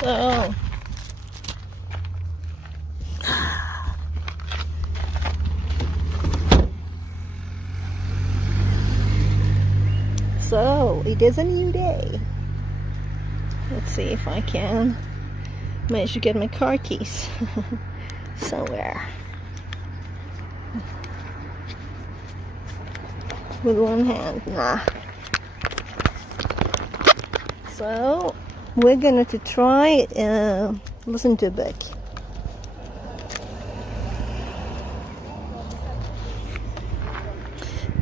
So it is a new day. Let's see if I can manage to get my car keys somewhere. With one hand, nah. So we're gonna try listen to a book.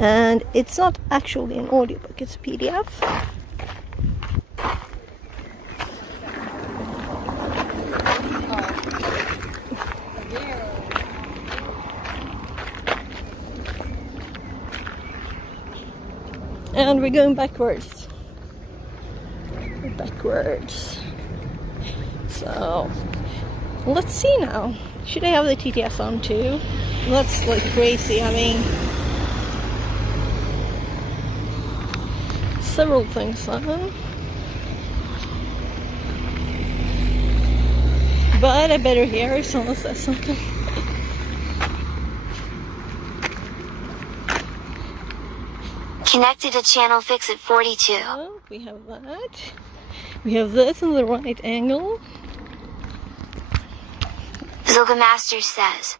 And it's not actually an audiobook, it's a PDF. And we're going backwards. So let's see now. Should I have the TTS on too? That's like crazy having several things on. But I better hear if someone says something. Connected to channel fix at 42. So we have that. We have this in the right angle. Zilga Master says,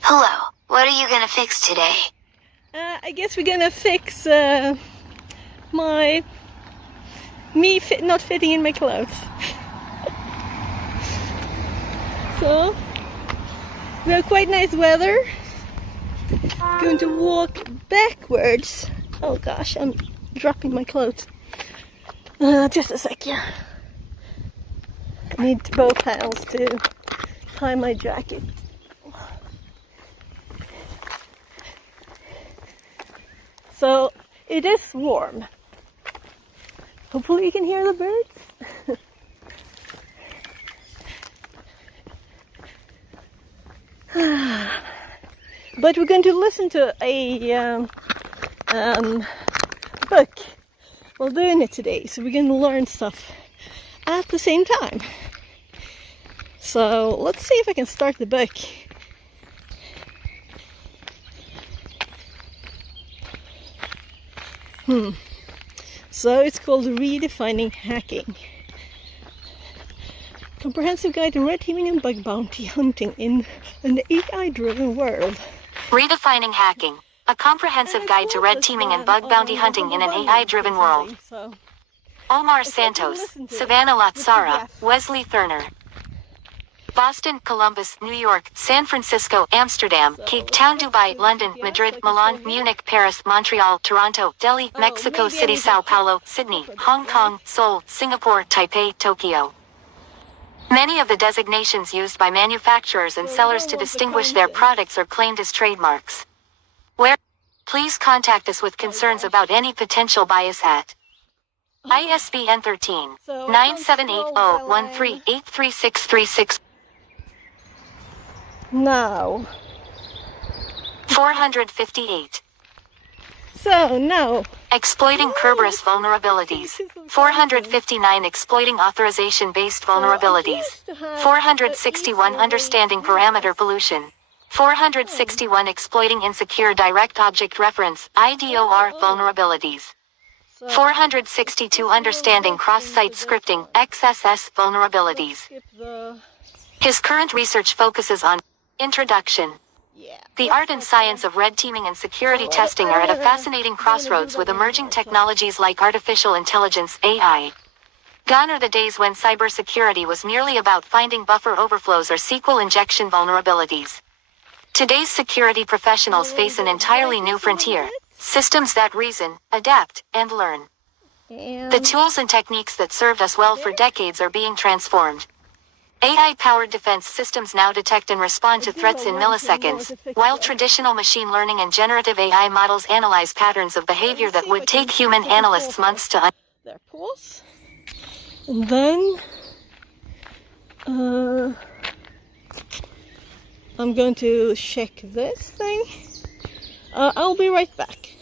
"Hello, what are you gonna fix today?" I guess we're gonna fix not fitting in my clothes. So we have quite nice weather. Going to walk backwards. Oh gosh, I'm dropping my clothes. Just a sec here. I need both hands to tie my jacket. So it is warm. Hopefully you can hear the birds. But we're going to listen to a book while doing it today, so we're going to learn stuff at the same time. So let's see if I can start the book. So it's called Redefining Hacking. Comprehensive guide to red teaming and bug bounty hunting in an AI-driven world. Redefining Hacking, a comprehensive guide to red teaming and bug bounty hunting in an AI-driven world. Omar Santos, Savannah Latsara, Wesley Thurner. Boston, Columbus, New York, San Francisco, Amsterdam, Cape Town, Dubai, London, Madrid, Milan, Munich, Paris, Montreal, Toronto, Delhi, Mexico City, Sao Paulo, Sydney, Hong Kong, Seoul, Singapore, Taipei, Tokyo. Many of the designations used by manufacturers and sellers to distinguish their products are claimed as trademarks. Please contact us with concerns about any potential bias at ISBN 13 9780 13 Now. 458. So now. Exploiting Kerberos vulnerabilities. 459. Exploiting authorization-based vulnerabilities. 461. Understanding parameter pollution. 461. Exploiting insecure direct object reference (IDOR) vulnerabilities. 462. Understanding cross-site scripting (XSS) vulnerabilities. His current research focuses on Introduction. The art and science of red teaming and security testing are at a fascinating crossroads with emerging technologies like artificial intelligence (AI). Gone are the days when cybersecurity was merely about finding buffer overflows or SQL injection vulnerabilities. Today's security professionals face an entirely new frontier: systems that reason, adapt, and learn. The tools and techniques that served us well for decades are being transformed. AI-powered defense systems now detect and respond to threats in milliseconds, while traditional machine learning and generative AI models analyze patterns of behavior that would take human analysts months to There, pause. And then I'm going to check this thing. I'll be right back.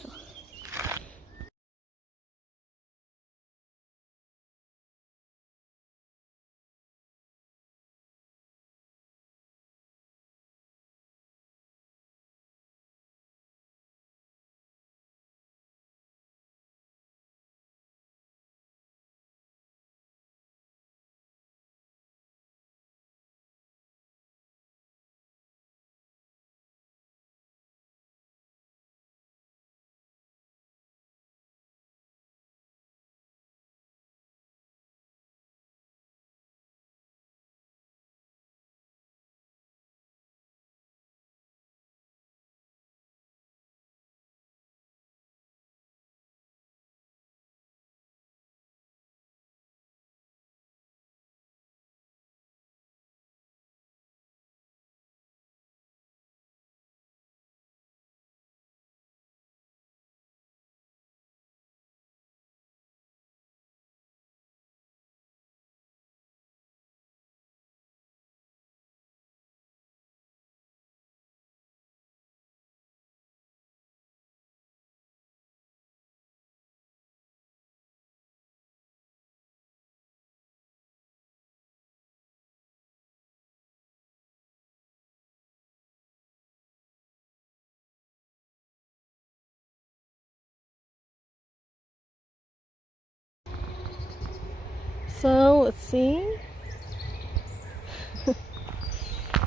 So let's see.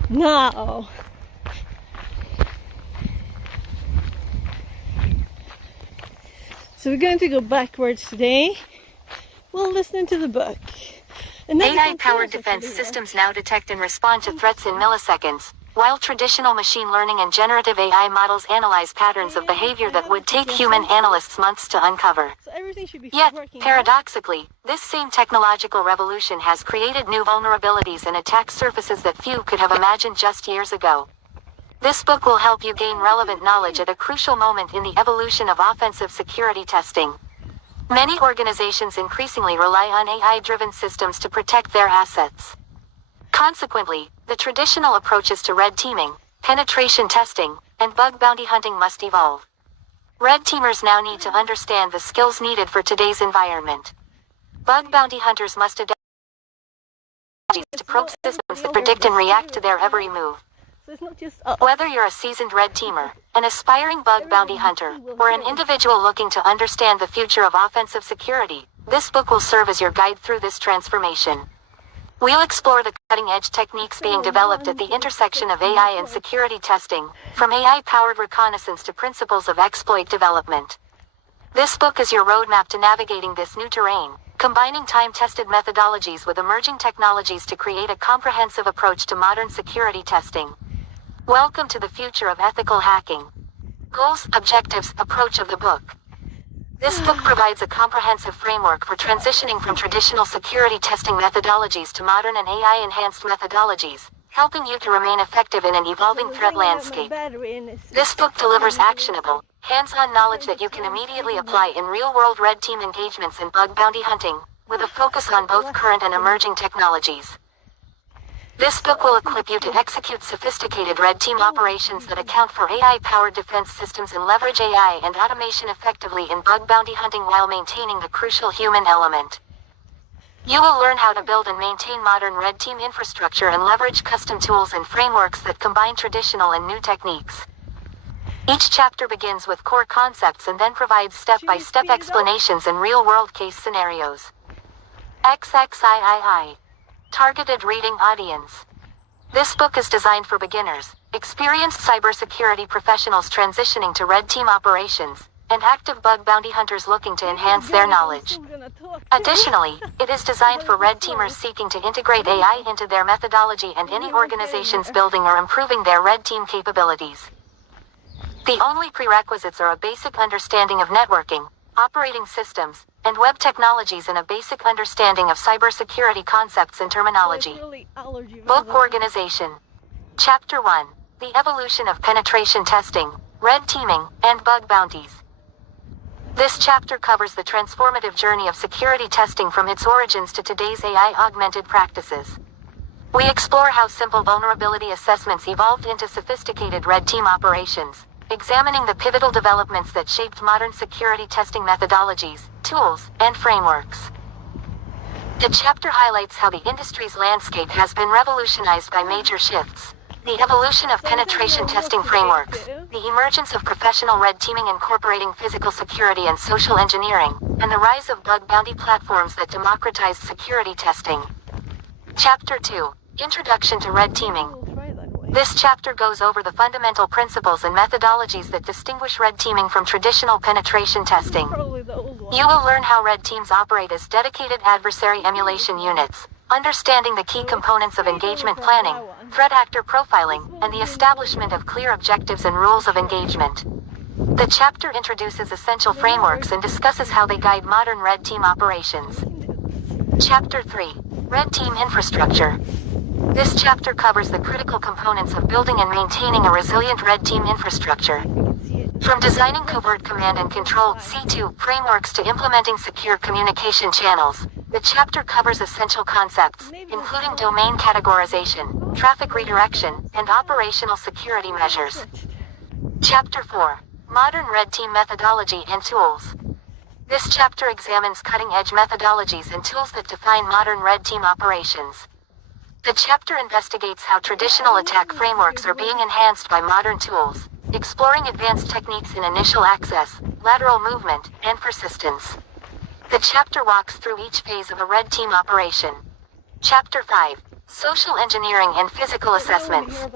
Now. So we're going to go backwards today. We'll listen to the book. And then AI-powered defense systems now detect and respond to threats in milliseconds, while traditional machine learning and generative AI models analyze patterns of behavior that would take human analysts months to uncover. So everything should be Yet, working. paradoxically, this same technological revolution has created new vulnerabilities and attack surfaces that few could have imagined just years ago. This book will help you gain relevant knowledge at a crucial moment in the evolution of offensive security testing. Many organizations increasingly rely on AI-driven systems to protect their assets. Consequently, the traditional approaches to red teaming, penetration testing, and bug bounty hunting must evolve. Red teamers now need to understand the skills needed for today's environment. Bug bounty hunters must adapt to probe systems that predict and react to their every move. So it's not just Whether you're a seasoned red teamer, an aspiring bug bounty hunter, or an individual looking to understand the future of offensive security, this book will serve as your guide through this transformation. We'll explore the cutting-edge techniques being developed at the intersection of AI and security testing, from AI-powered reconnaissance to principles of exploit development. This book is your roadmap to navigating this new terrain, combining time-tested methodologies with emerging technologies to create a comprehensive approach to modern security testing. Welcome to the future of ethical hacking. Goals, objectives, approach of the book. This book provides a comprehensive framework for transitioning from traditional security testing methodologies to modern and AI-enhanced methodologies, helping you to remain effective in an evolving threat landscape. This book delivers actionable, hands-on knowledge that you can immediately apply in real-world red team engagements and bug bounty hunting, with a focus on both current and emerging technologies. This book will equip you to execute sophisticated red team operations that account for AI-powered defense systems and leverage AI and automation effectively in bug bounty hunting while maintaining the crucial human element. You will learn how to build and maintain modern red team infrastructure and leverage custom tools and frameworks that combine traditional and new techniques. Each chapter begins with core concepts and then provides step-by-step explanations and real-world case scenarios. XXIII. Targeted Reading Audience. This book is designed for beginners, experienced cybersecurity professionals transitioning to red team operations, and active bug bounty hunters looking to enhance their knowledge. Additionally, it is designed for red teamers seeking to integrate AI into their methodology and any organizations building or improving their red team capabilities. The only prerequisites are a basic understanding of networking, operating systems, and web technologies and a basic understanding of cybersecurity concepts and terminology. Book organization. Chapter 1. The evolution of penetration testing, red teaming, and bug bounties. This chapter covers the transformative journey of security testing from its origins to today's AI-augmented practices. We explore how simple vulnerability assessments evolved into sophisticated red team operations, examining the pivotal developments that shaped modern security testing methodologies, tools, and frameworks. The chapter highlights how the industry's landscape has been revolutionized by major shifts: the evolution of penetration testing frameworks, the emergence of professional red teaming incorporating physical security and social engineering, and the rise of bug bounty platforms that democratized security testing. Chapter 2. Introduction to Red Teaming. This chapter goes over the fundamental principles and methodologies that distinguish red teaming from traditional penetration testing. You will learn how red teams operate as dedicated adversary emulation units, understanding the key components of engagement planning, threat actor profiling, and the establishment of clear objectives and rules of engagement. The chapter introduces essential frameworks and discusses how they guide modern red team operations. Chapter 3. Red Team Infrastructure. This chapter covers the critical components of building and maintaining a resilient red team infrastructure. From designing covert command and control (C2) frameworks to implementing secure communication channels, the chapter covers essential concepts, including domain categorization, traffic redirection, and operational security measures. Chapter 4. Modern Red Team Methodology and Tools. This chapter examines cutting-edge methodologies and tools that define modern red team operations. The chapter investigates how traditional attack frameworks are being enhanced by modern tools, exploring advanced techniques in initial access, lateral movement, and persistence. The chapter walks through each phase of a red team operation. Chapter 5. Social Engineering and Physical Assessments.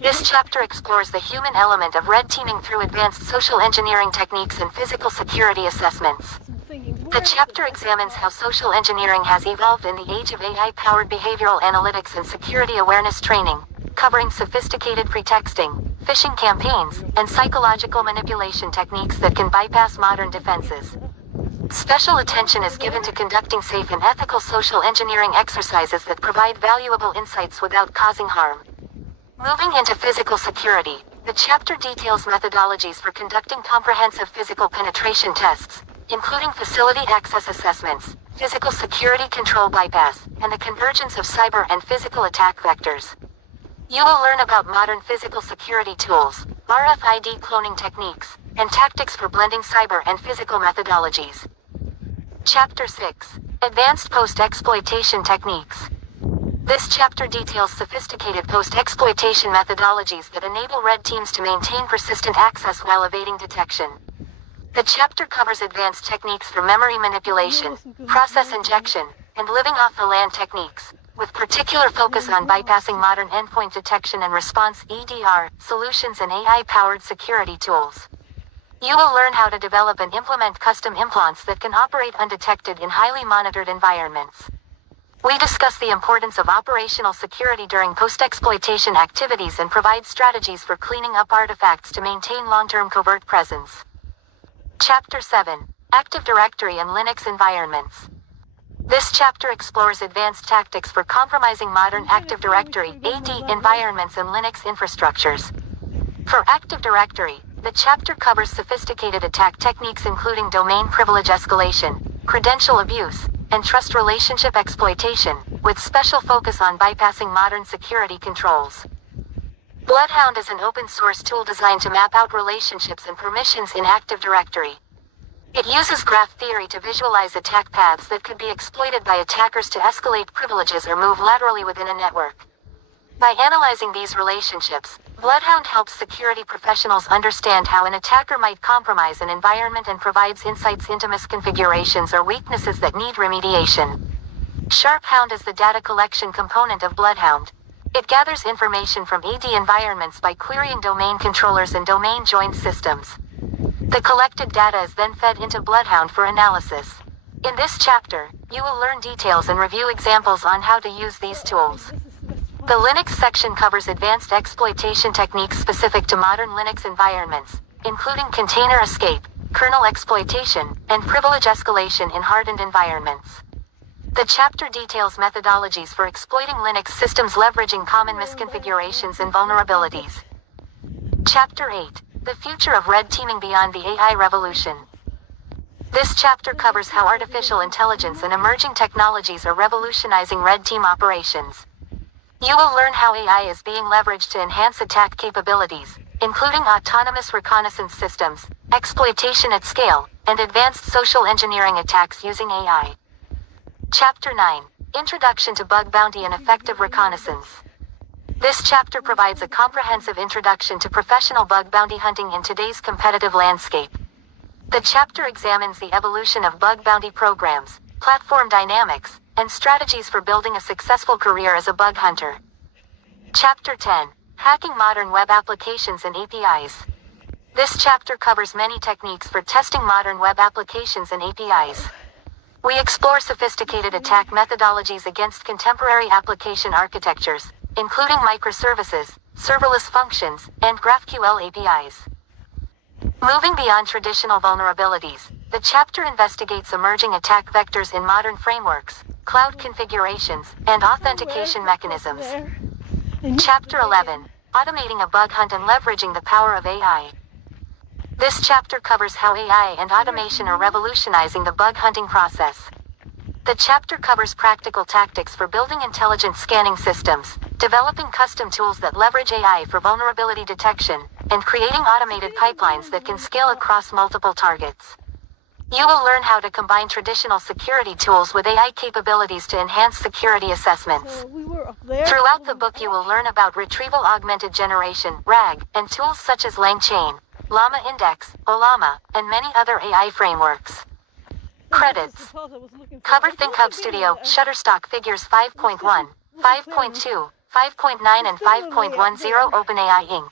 This chapter explores the human element of red teaming through advanced social engineering techniques and physical security assessments. The chapter examines how social engineering has evolved in the age of AI-powered behavioral analytics and security awareness training, covering sophisticated pretexting, phishing campaigns, and psychological manipulation techniques that can bypass modern defenses. Special attention is given to conducting safe and ethical social engineering exercises that provide valuable insights without causing harm. Moving into physical security, the chapter details methodologies for conducting comprehensive physical penetration tests, including facility access assessments, physical security control bypass, and the convergence of cyber and physical attack vectors. You will learn about modern physical security tools, RFID cloning techniques, and tactics for blending cyber and physical methodologies. Chapter 6. Advanced Post-Exploitation Techniques. This chapter details sophisticated post-exploitation methodologies that enable red teams to maintain persistent access while evading detection. The chapter covers advanced techniques for memory manipulation, process injection, and living off the land techniques, with particular focus on bypassing modern endpoint detection and response (EDR) solutions and AI-powered security tools. You will learn how to develop and implement custom implants that can operate undetected in highly monitored environments. We discuss the importance of operational security during post-exploitation activities and provide strategies for cleaning up artifacts to maintain long-term covert presence. Chapter 7. Active Directory and Linux Environments. This chapter explores advanced tactics for compromising modern Active Directory (AD) environments and Linux infrastructures. For Active Directory, the chapter covers sophisticated attack techniques including domain privilege escalation, credential abuse, and trust relationship exploitation, with special focus on bypassing modern security controls. Bloodhound is an open-source tool designed to map out relationships and permissions in Active Directory. It uses graph theory to visualize attack paths that could be exploited by attackers to escalate privileges or move laterally within a network. By analyzing these relationships, Bloodhound helps security professionals understand how an attacker might compromise an environment and provides insights into misconfigurations or weaknesses that need remediation. SharpHound is the data collection component of Bloodhound. It gathers information from AD environments by querying domain controllers and domain-joined systems. The collected data is then fed into Bloodhound for analysis. In this chapter, you will learn details and review examples on how to use these tools. The Linux section covers advanced exploitation techniques specific to modern Linux environments, including container escape, kernel exploitation, and privilege escalation in hardened environments. The chapter details methodologies for exploiting Linux systems leveraging common misconfigurations and vulnerabilities. Chapter 8. The Future of Red Teaming Beyond the AI Revolution. This chapter covers how artificial intelligence and emerging technologies are revolutionizing red team operations. You will learn how AI is being leveraged to enhance attack capabilities, including autonomous reconnaissance systems, exploitation at scale, and advanced social engineering attacks using AI. Chapter 9. Introduction to Bug Bounty and Effective Reconnaissance. This chapter provides a comprehensive introduction to professional bug bounty hunting in today's competitive landscape. The chapter examines the evolution of bug bounty programs, platform dynamics, and strategies for building a successful career as a bug hunter. Chapter 10. Hacking Modern Web Applications and APIs. This chapter covers many techniques for testing modern web applications and APIs. We explore sophisticated attack methodologies against contemporary application architectures, including microservices, serverless functions, and GraphQL APIs. Moving beyond traditional vulnerabilities, the chapter investigates emerging attack vectors in modern frameworks, cloud configurations, and authentication mechanisms. Chapter 11. Automating a bug hunt and leveraging the power of AI. This chapter covers how AI and automation are revolutionizing the bug hunting process. The chapter covers practical tactics for building intelligent scanning systems, developing custom tools that leverage AI for vulnerability detection, and creating automated pipelines that can scale across multiple targets. You will learn how to combine traditional security tools with AI capabilities to enhance security assessments. Throughout the book you will learn about Retrieval Augmented Generation, RAG, and tools such as LangChain, Llama Index, Ollama, and many other AI frameworks. Credits. Cover Think Hub Studio, Shutterstock Figures 5.1, 5.2, 5.9 and 5.10 OpenAI Inc.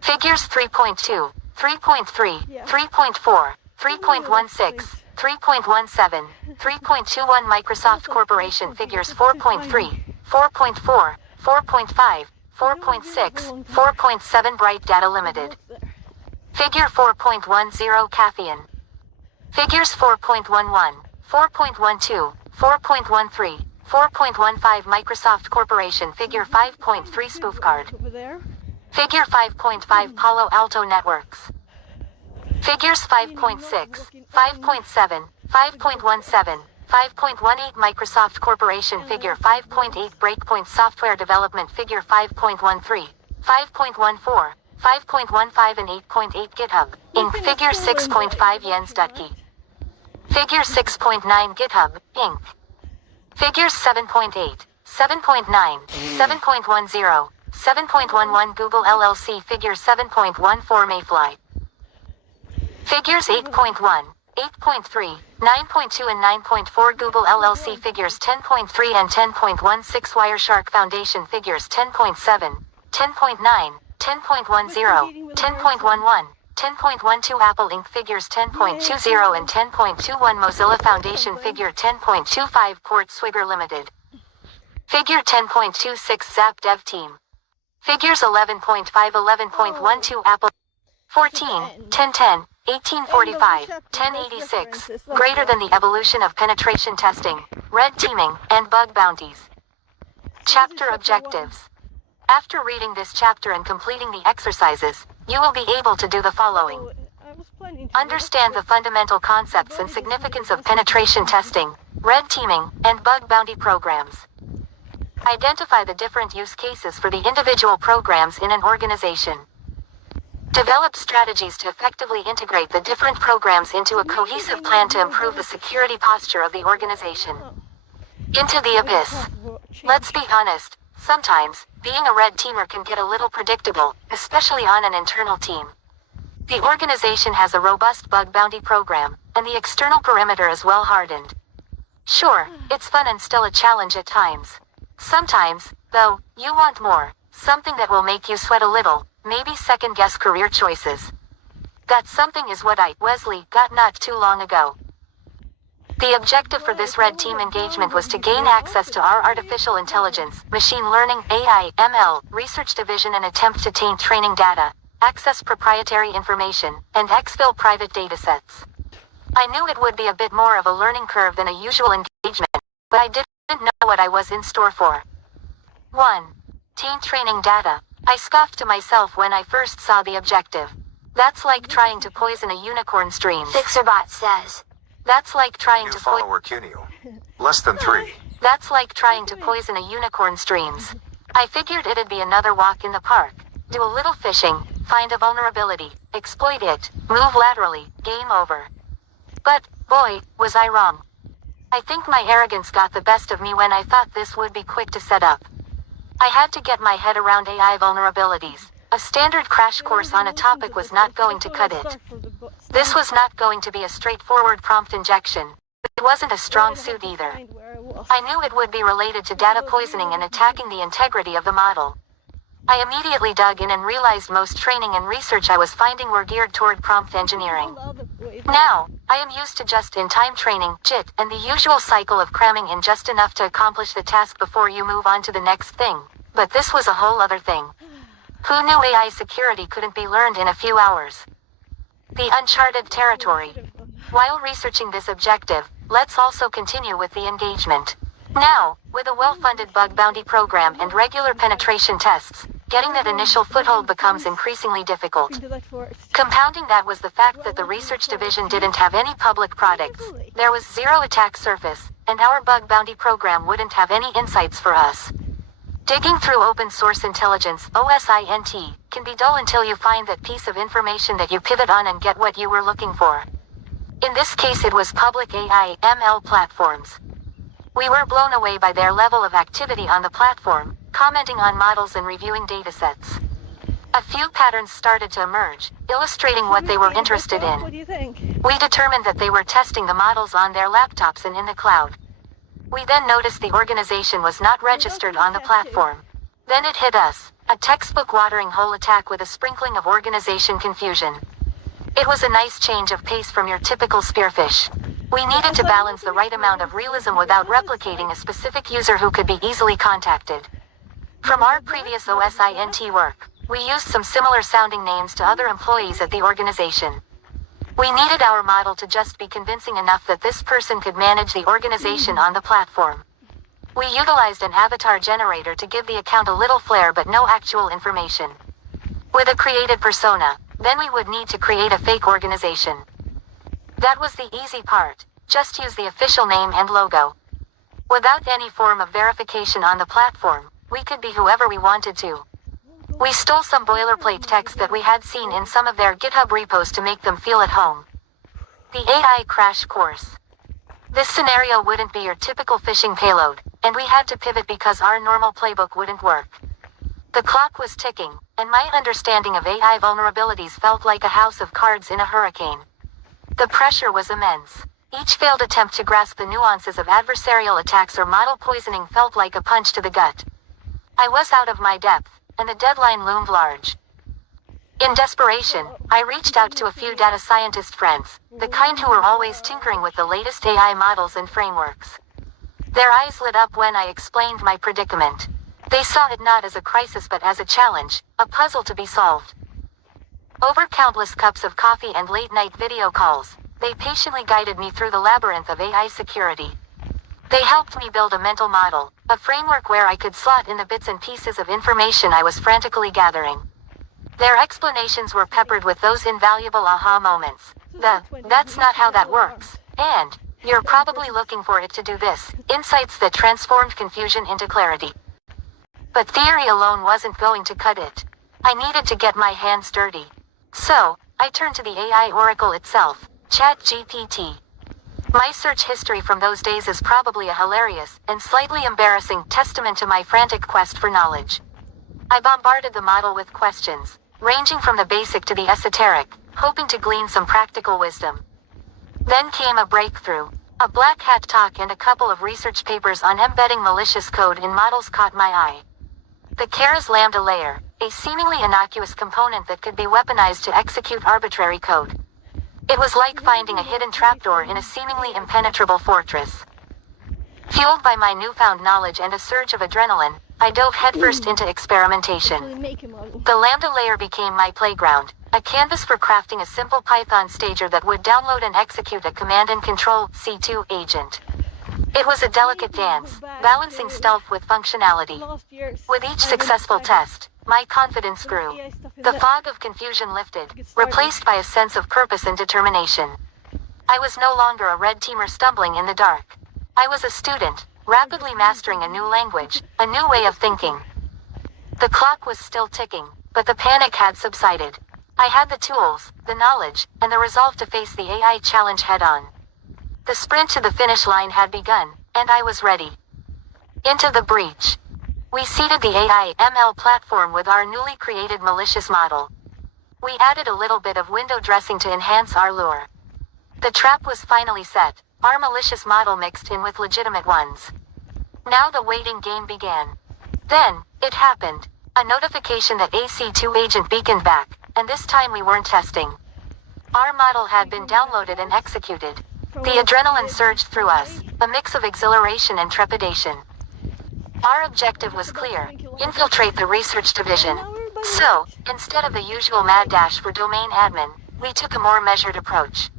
Figures 3.2, 3.3, 3.4, 3.16, 3.17, 3.21 Microsoft Corporation Figures 4.3, 4.4, 4.5, 4.6, 4.7 Bright Data Limited. Figure 4.10 Caffeine. Figures 4.11, 4.12, 4.13, 4.15 Microsoft Corporation Figure 5.3 Spoof Card. Figure 5.5 Palo Alto Networks. Figures 5.6, 5.7, 5.17, 5.18 Microsoft Corporation Figure 5.8 Breakpoint Software Development Figure 5.13, 5.14, 5.15 and 8.8 GitHub, Inc. Figure 6.5 Jens.key. Figure 6.9 GitHub, Inc. Figures 7.8, 7.9, 7.10, 7.11 Google LLC. Figure 7.14 Mayfly. Figures 8.1, 8.3, 9.2 and 9.4 Google LLC. Figures 10.3 and 10.16 Wireshark Foundation. Figures 10.7, 10.9, 10.10, 10.11, 10.12 Apple Inc. Figures 10.20 and 10.21 Mozilla Foundation. Figure 10.25 Port Swigger Limited. Figure 10.26 Zap Dev Team. Figures 11.5, 11.12 Apple. 14, 1010, 1845, 1086, greater than the evolution of penetration testing, red teaming, and bug bounties. Chapter Objectives. After reading this chapter and completing the exercises, you will be able to do the following. Understand the fundamental concepts and significance of penetration testing, red teaming, and bug bounty programs. Identify the different use cases for the individual programs in an organization. Develop strategies to effectively integrate the different programs into a cohesive plan to improve the security posture of the organization. Into the abyss. Let's be honest, sometimes, being a red teamer can get a little predictable, especially on an internal team. The organization has a robust bug bounty program, and the external perimeter is well hardened. Sure, it's fun and still a challenge at times. Sometimes, though, you want more, something that will make you sweat a little, maybe second-guess career choices. That something is what Wesley, got not too long ago. The objective for this red team engagement was to gain access to our artificial intelligence, machine learning, AI, ML, research division and attempt to obtain training data, access proprietary information, and exfil private datasets. I knew it would be a bit more of a learning curve than a usual engagement, but I didn't know what I was in store for. 1. Team training data. I scoffed to myself when I first saw the objective. That's like trying to poison a unicorn's dreams. Fixerbot says. That's like trying New to follower Cuneo. Less than 3. That's like trying to poison a unicorn's dreams. I figured it'd be another walk in the park. Do a little fishing, find a vulnerability, exploit it, move laterally, game over. But, boy, was I wrong. I think my arrogance got the best of me when I thought this would be quick to set up. I had to get my head around AI vulnerabilities. A standard crash course on a topic was not going to cut it. This was not going to be a straightforward prompt injection. It wasn't a strong suit either. I knew it would be related to data poisoning and attacking the integrity of the model. I immediately dug in and realized most training and research I was finding were geared toward prompt engineering. Now, I am used to just-in-time training, JIT, and the usual cycle of cramming in just enough to accomplish the task before you move on to the next thing. But this was a whole other thing. Who knew AI security couldn't be learned in a few hours? The uncharted territory. While researching this objective, let's also continue with the engagement. Now, with a well-funded bug bounty program and regular penetration tests, getting that initial foothold becomes increasingly difficult. Compounding that was the fact that the research division didn't have any public products, there was zero attack surface, and our bug bounty program wouldn't have any insights for us. Digging through open source intelligence, OSINT, can be dull until you find that piece of information that you pivot on and get what you were looking for. In this case it was public AI, ML platforms. We were blown away by their level of activity on the platform, commenting on models and reviewing datasets. A few patterns started to emerge, illustrating what they were interested What in. do you think? We determined that they were testing the models on their laptops and in the cloud. We then noticed the organization was not registered on the platform. Then it hit us, a textbook watering hole attack with a sprinkling of organization confusion. It was a nice change of pace from your typical Spearfish. We needed to balance the right amount of realism without replicating a specific user who could be easily contacted. From our previous OSINT work, we used some similar sounding names to other employees at the organization. We needed our model to just be convincing enough that this person could manage the organization on the platform. We utilized an avatar generator to give the account a little flair but no actual information. With a created persona, then we would need to create a fake organization. That was the easy part, just use the official name and logo. Without any form of verification on the platform, we could be whoever we wanted to. We stole some boilerplate text that we had seen in some of their GitHub repos to make them feel at home. The AI crash course. This scenario wouldn't be your typical phishing payload, and we had to pivot because our normal playbook wouldn't work. The clock was ticking, and my understanding of AI vulnerabilities felt like a house of cards in a hurricane. The pressure was immense. Each failed attempt to grasp the nuances of adversarial attacks or model poisoning felt like a punch to the gut. I was out of my depth, and the deadline loomed large. In desperation, I reached out to a few data scientist friends, the kind who were always tinkering with the latest AI models and frameworks. Their eyes lit up when I explained my predicament. They saw it not as a crisis but as a challenge, a puzzle to be solved. Over countless cups of coffee and late-night video calls, they patiently guided me through the labyrinth of AI security. They helped me build a mental model, a framework where I could slot in the bits and pieces of information I was frantically gathering. Their explanations were peppered with those invaluable aha moments. That's not how that works. And, you're probably looking for it to do this, insights that transformed confusion into clarity. But theory alone wasn't going to cut it. I needed to get my hands dirty. So, I turned to the AI oracle itself, ChatGPT. My search history from those days is probably a hilarious and slightly embarrassing testament to my frantic quest for knowledge. I bombarded the model with questions, ranging from the basic to the esoteric, hoping to glean some practical wisdom. Then came a breakthrough. A black hat talk and a couple of research papers on embedding malicious code in models caught my eye. The Keras Lambda layer, a seemingly innocuous component that could be weaponized to execute arbitrary code. It was like finding a hidden trapdoor in a seemingly impenetrable fortress. Fueled by my newfound knowledge and a surge of adrenaline, I dove headfirst into experimentation. The Lambda layer became my playground, a canvas for crafting a simple Python stager that would download and execute a command and control C2 agent. It was a delicate dance, balancing stealth with functionality. With each successful test, my confidence grew. The fog of confusion lifted, replaced by a sense of purpose and determination. I was no longer a red teamer stumbling in the dark. I was a student, rapidly mastering a new language, a new way of thinking. The clock was still ticking, but the panic had subsided. I had the tools, the knowledge, and the resolve to face the AI challenge head-on. The sprint to the finish line had begun, and I was ready. Into the breach. We seeded the AI ML platform with our newly created malicious model. We added a little bit of window dressing to enhance our lure. The trap was finally set, our malicious model mixed in with legitimate ones. Now the waiting game began. Then, it happened. A notification that AC2 agent beaconed back, and this time we weren't testing. Our model had been downloaded and executed. The adrenaline surged through us, a mix of exhilaration and trepidation. Our objective was clear, infiltrate the research division. So, instead of the usual mad dash for domain admin, we took a more measured approach.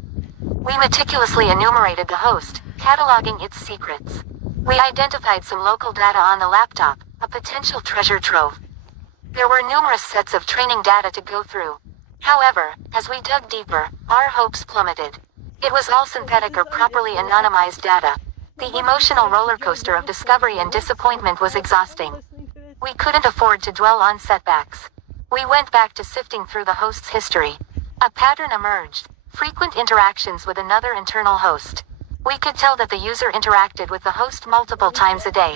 We meticulously enumerated the host, cataloging its secrets. We identified some local data on the laptop, a potential treasure trove. There were numerous sets of training data to go through. However, as we dug deeper, our hopes plummeted. It was all synthetic or properly anonymized data. The emotional roller coaster of discovery and disappointment was exhausting. We couldn't afford to dwell on setbacks. We went back to sifting through the host's history. A pattern emerged, frequent interactions with another internal host. We could tell that the user interacted with the host multiple times a day.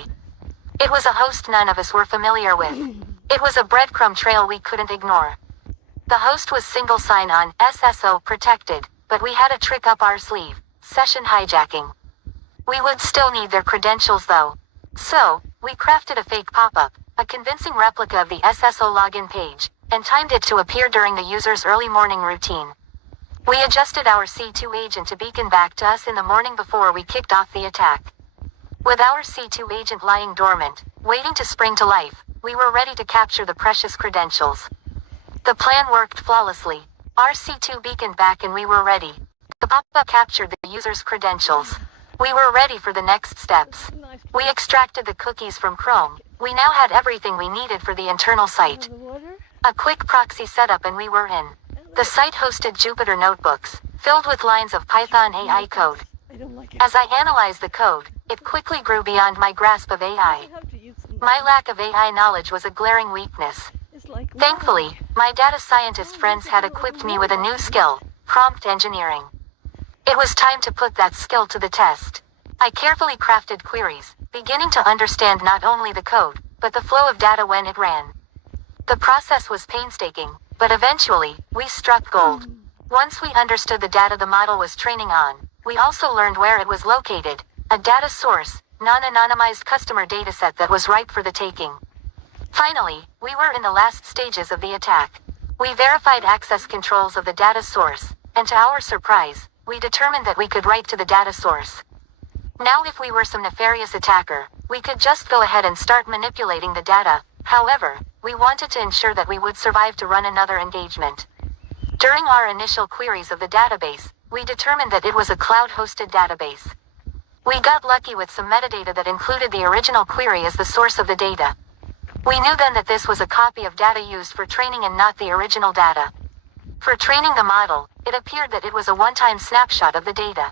It was a host none of us were familiar with. It was a breadcrumb trail we couldn't ignore. The host was single sign-on, SSO protected, but we had a trick up our sleeve: session hijacking. We would still need their credentials though. So, we crafted a fake pop-up, a convincing replica of the SSO login page, and timed it to appear during the user's early morning routine. We adjusted our C2 agent to beacon back to us in the morning before we kicked off the attack. With our C2 agent lying dormant, waiting to spring to life, we were ready to capture the precious credentials. The plan worked flawlessly. Our C2 beaconed back and we were ready. The pop-up captured the user's credentials. We were ready for the next steps. We extracted the cookies from Chrome. We now had everything we needed for the internal site. A quick proxy setup and we were in. The site hosted Jupyter notebooks, filled with lines of Python AI code. As I analyzed the code, it quickly grew beyond my grasp of AI. My lack of AI knowledge was a glaring weakness. Thankfully, my data scientist friends had equipped me with a new skill: prompt engineering. It was time to put that skill to the test. I carefully crafted queries, beginning to understand not only the code, but the flow of data when it ran. The process was painstaking, but eventually, we struck gold. Once we understood the data the model was training on, we also learned where it was located: a data source, non-anonymized customer dataset that was ripe for the taking. Finally, we were in the last stages of the attack. We verified access controls of the data source, and to our surprise, we determined that we could write to the data source. Now if we were some nefarious attacker, we could just go ahead and start manipulating the data. However, we wanted to ensure that we would survive to run another engagement. During our initial queries of the database, we determined that it was a cloud-hosted database. We got lucky with some metadata that included the original query as the source of the data. We knew then that this was a copy of data used for training and not the original data. For training the model, it appeared that it was a one-time snapshot of the data.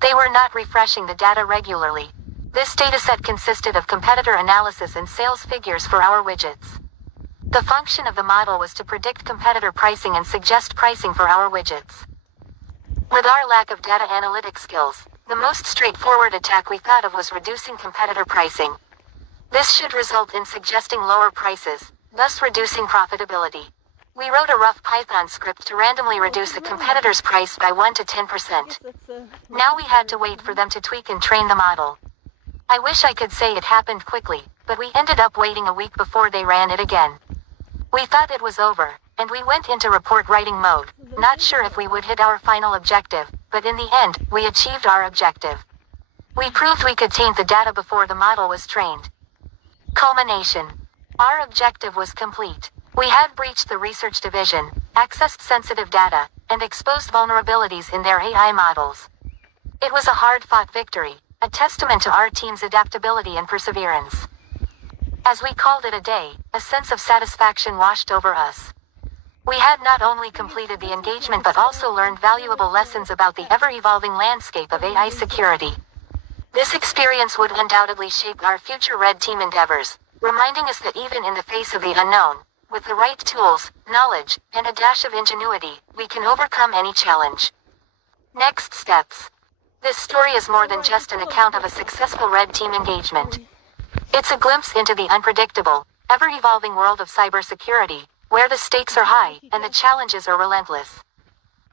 They were not refreshing the data regularly. This dataset consisted of competitor analysis and sales figures for our widgets. The function of the model was to predict competitor pricing and suggest pricing for our widgets. With our lack of data analytic skills, the most straightforward attack we thought of was reducing competitor pricing. This should result in suggesting lower prices, thus reducing profitability. We wrote a rough Python script to randomly reduce a competitor's price by 1 to 10%. Now we had to wait for them to tweak and train the model. I wish I could say it happened quickly, but we ended up waiting a week before they ran it again. We thought it was over, and we went into report writing mode, not sure if we would hit our final objective, but in the end, we achieved our objective. We proved we could taint the data before the model was trained. Culmination. Our objective was complete. We had breached the research division, accessed sensitive data, and exposed vulnerabilities in their AI models. It was a hard-fought victory, a testament to our team's adaptability and perseverance. As we called it a day, a sense of satisfaction washed over us. We had not only completed the engagement but also learned valuable lessons about the ever-evolving landscape of AI security. This experience would undoubtedly shape our future Red Team endeavors, reminding us that even in the face of the unknown, with the right tools, knowledge, and a dash of ingenuity, we can overcome any challenge. Next steps. This story is more than just an account of a successful Red Team engagement. It's a glimpse into the unpredictable, ever-evolving world of cybersecurity, where the stakes are high and the challenges are relentless.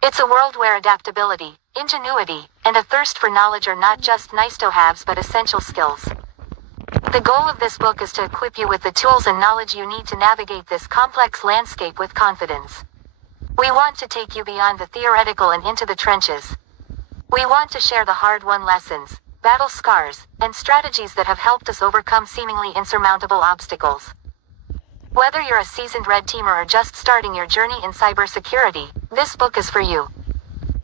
It's a world where adaptability, ingenuity, and a thirst for knowledge are not just nice-to-haves but essential skills. The goal of this book is to equip you with the tools and knowledge you need to navigate this complex landscape with confidence. We want to take you beyond the theoretical and into the trenches. We want to share the hard-won lessons, battle scars, and strategies that have helped us overcome seemingly insurmountable obstacles. Whether you're a seasoned Red Teamer or just starting your journey in cybersecurity, this book is for you.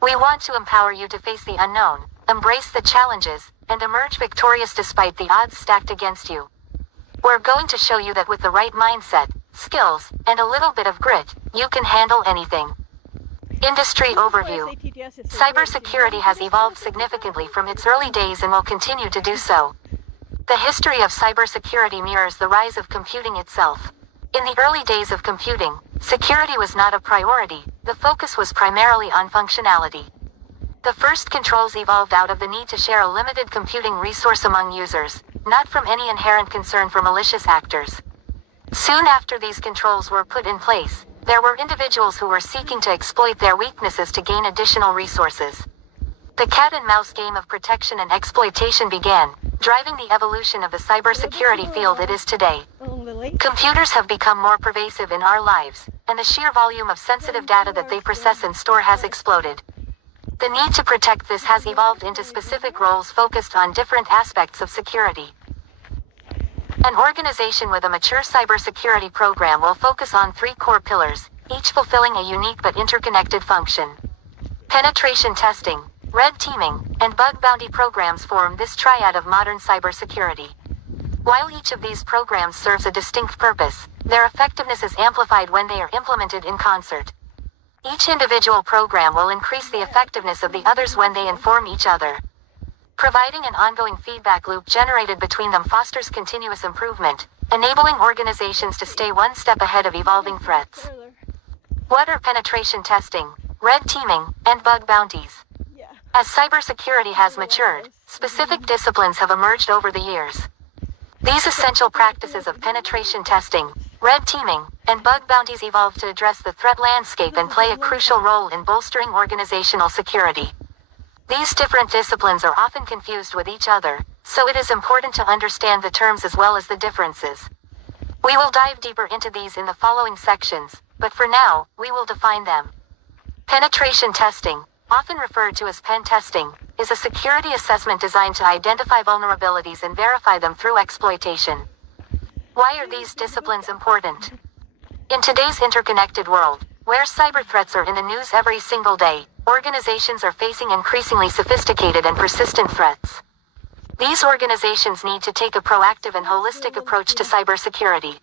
We want to empower you to face the unknown, embrace the challenges, and emerge victorious despite the odds stacked against you. We're going to show you that with the right mindset, skills, and a little bit of grit, you can handle anything. Industry overview. Cybersecurity has evolved significantly from its early days and will continue to do so. The history of cybersecurity mirrors the rise of computing itself. In the early days of computing, security was not a priority, the focus was primarily on functionality. The first controls evolved out of the need to share a limited computing resource among users, not from any inherent concern for malicious actors. Soon after these controls were put in place, there were individuals who were seeking to exploit their weaknesses to gain additional resources. The cat-and-mouse game of protection and exploitation began, driving the evolution of the cybersecurity field it is today. Along the lake. Computers have become more pervasive in our lives, and the sheer volume of sensitive data that they process and store has exploded. The need to protect this has evolved into specific roles focused on different aspects of security. An organization with a mature cybersecurity program will focus on 3 core pillars, each fulfilling a unique but interconnected function. Penetration testing, red teaming, and bug bounty programs form this triad of modern cybersecurity. While each of these programs serves a distinct purpose, their effectiveness is amplified when they are implemented in concert. Each individual program will increase the effectiveness of the others when they inform each other. Providing an ongoing feedback loop generated between them fosters continuous improvement, enabling organizations to stay one step ahead of evolving threats. Further. What are penetration testing, red teaming, and bug bounties? Yeah. As cybersecurity has matured, specific disciplines have emerged over the years. These essential practices of penetration testing, red teaming, and bug bounties evolved to address the threat landscape and play a crucial role in bolstering organizational security. These different disciplines are often confused with each other, so it is important to understand the terms as well as the differences. We will dive deeper into these in the following sections, but for now, we will define them. Penetration testing, often referred to as pen testing, is a security assessment designed to identify vulnerabilities and verify them through exploitation. Why are these disciplines important? In today's interconnected world, where cyber threats are in the news every single day, organizations are facing increasingly sophisticated and persistent threats. These organizations need to take a proactive and holistic approach to cybersecurity.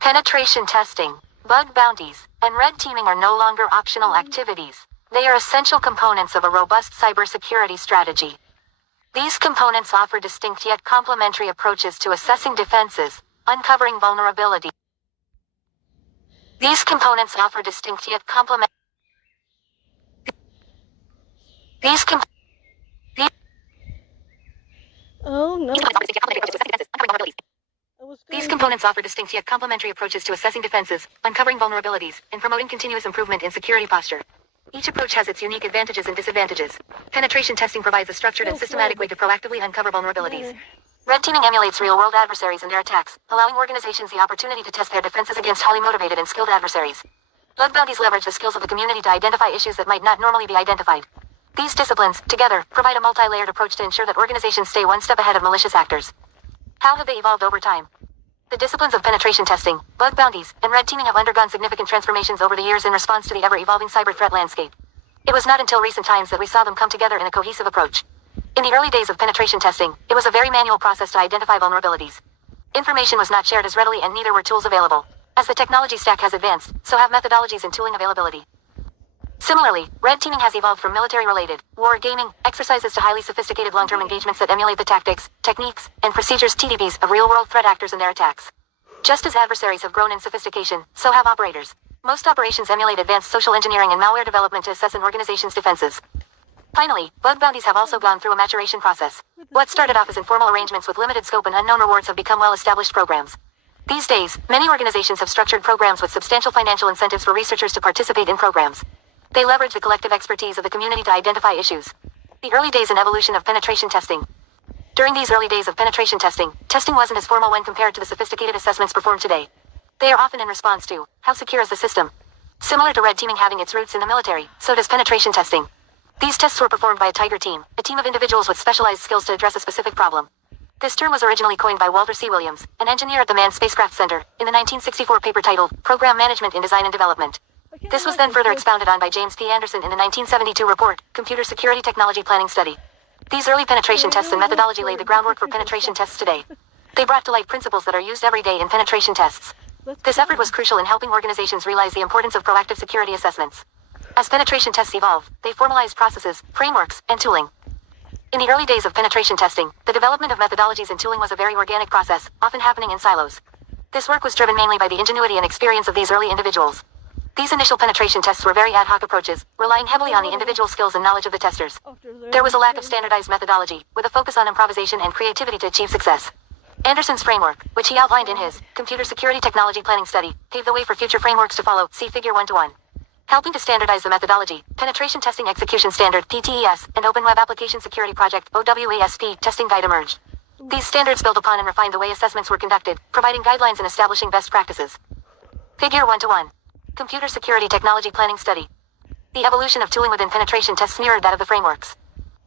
Penetration testing, bug bounties, and red teaming are no longer optional activities. They are essential components of a robust cybersecurity strategy. These components offer distinct yet complementary approaches to assessing defenses, uncovering vulnerability. These components offer distinct yet complementary. Oh no. These components offer distinct yet complementary approaches to assessing defenses, uncovering vulnerabilities, and promoting continuous improvement in security posture. Each approach has its unique advantages and disadvantages. Penetration testing provides a structured and systematic way to proactively uncover vulnerabilities. Red teaming emulates real-world adversaries and their attacks, allowing organizations the opportunity to test their defenses against highly motivated and skilled adversaries. Bug bounties leverage the skills of the community to identify issues that might not normally be identified. These disciplines, together, provide a multi-layered approach to ensure that organizations stay one step ahead of malicious actors. How have they evolved over time? The disciplines of penetration testing, bug bounties, and red teaming have undergone significant transformations over the years in response to the ever-evolving cyber threat landscape. It was not until recent times that we saw them come together in a cohesive approach. In the early days of penetration testing, it was a very manual process to identify vulnerabilities. Information was not shared as readily and neither were tools available. As the technology stack has advanced, so have methodologies and tooling availability. Similarly, red teaming has evolved from military-related, war gaming, exercises to highly sophisticated long-term engagements that emulate the tactics, techniques, and procedures (TDBs) of real-world threat actors and their attacks. Just as adversaries have grown in sophistication, so have operators. Most operations emulate advanced social engineering and malware development to assess an organization's defenses. Finally, bug bounties have also gone through a maturation process. What started off as informal arrangements with limited scope and unknown rewards have become well-established programs. These days, many organizations have structured programs with substantial financial incentives for researchers to participate in programs. They leverage the collective expertise of the community to identify issues. The early days and evolution of penetration testing. During these early days of penetration testing, testing wasn't as formal when compared to the sophisticated assessments performed today. They are often in response to, how secure is the system? Similar to red teaming having its roots in the military, so does penetration testing. These tests were performed by a Tiger team, a team of individuals with specialized skills to address a specific problem. This term was originally coined by Walter C. Williams, an engineer at the Manned Spacecraft Center, in the 1964 paper titled, Program Management in Design and Development. This was then further expounded on by James P. Anderson in the 1972 report, Computer Security Technology Planning Study. These early penetration tests and methodology laid the groundwork for penetration tests today. They brought to light principles that are used every day in penetration tests. This effort was crucial in helping organizations realize the importance of proactive security assessments. As penetration tests evolve, they formalize processes, frameworks, and tooling. In the early days of penetration testing, the development of methodologies and tooling was a very organic process, often happening in silos. This work was driven mainly by the ingenuity and experience of these early individuals. These initial penetration tests were very ad hoc approaches, relying heavily on the individual skills and knowledge of the testers. There was a lack of standardized methodology, with a focus on improvisation and creativity to achieve success. Anderson's framework, which he outlined in his Computer Security Technology Planning Study, paved the way for future frameworks to follow, see Figure 1-to-1. Helping to standardize the methodology, Penetration Testing Execution Standard, PTES, and Open Web Application Security Project, OWASP, testing guide emerged. These standards build upon and refine the way assessments were conducted, providing guidelines and establishing best practices. Figure 1-to-1. Computer Security Technology Planning Study. The evolution of tooling within penetration tests mirrored that of the frameworks.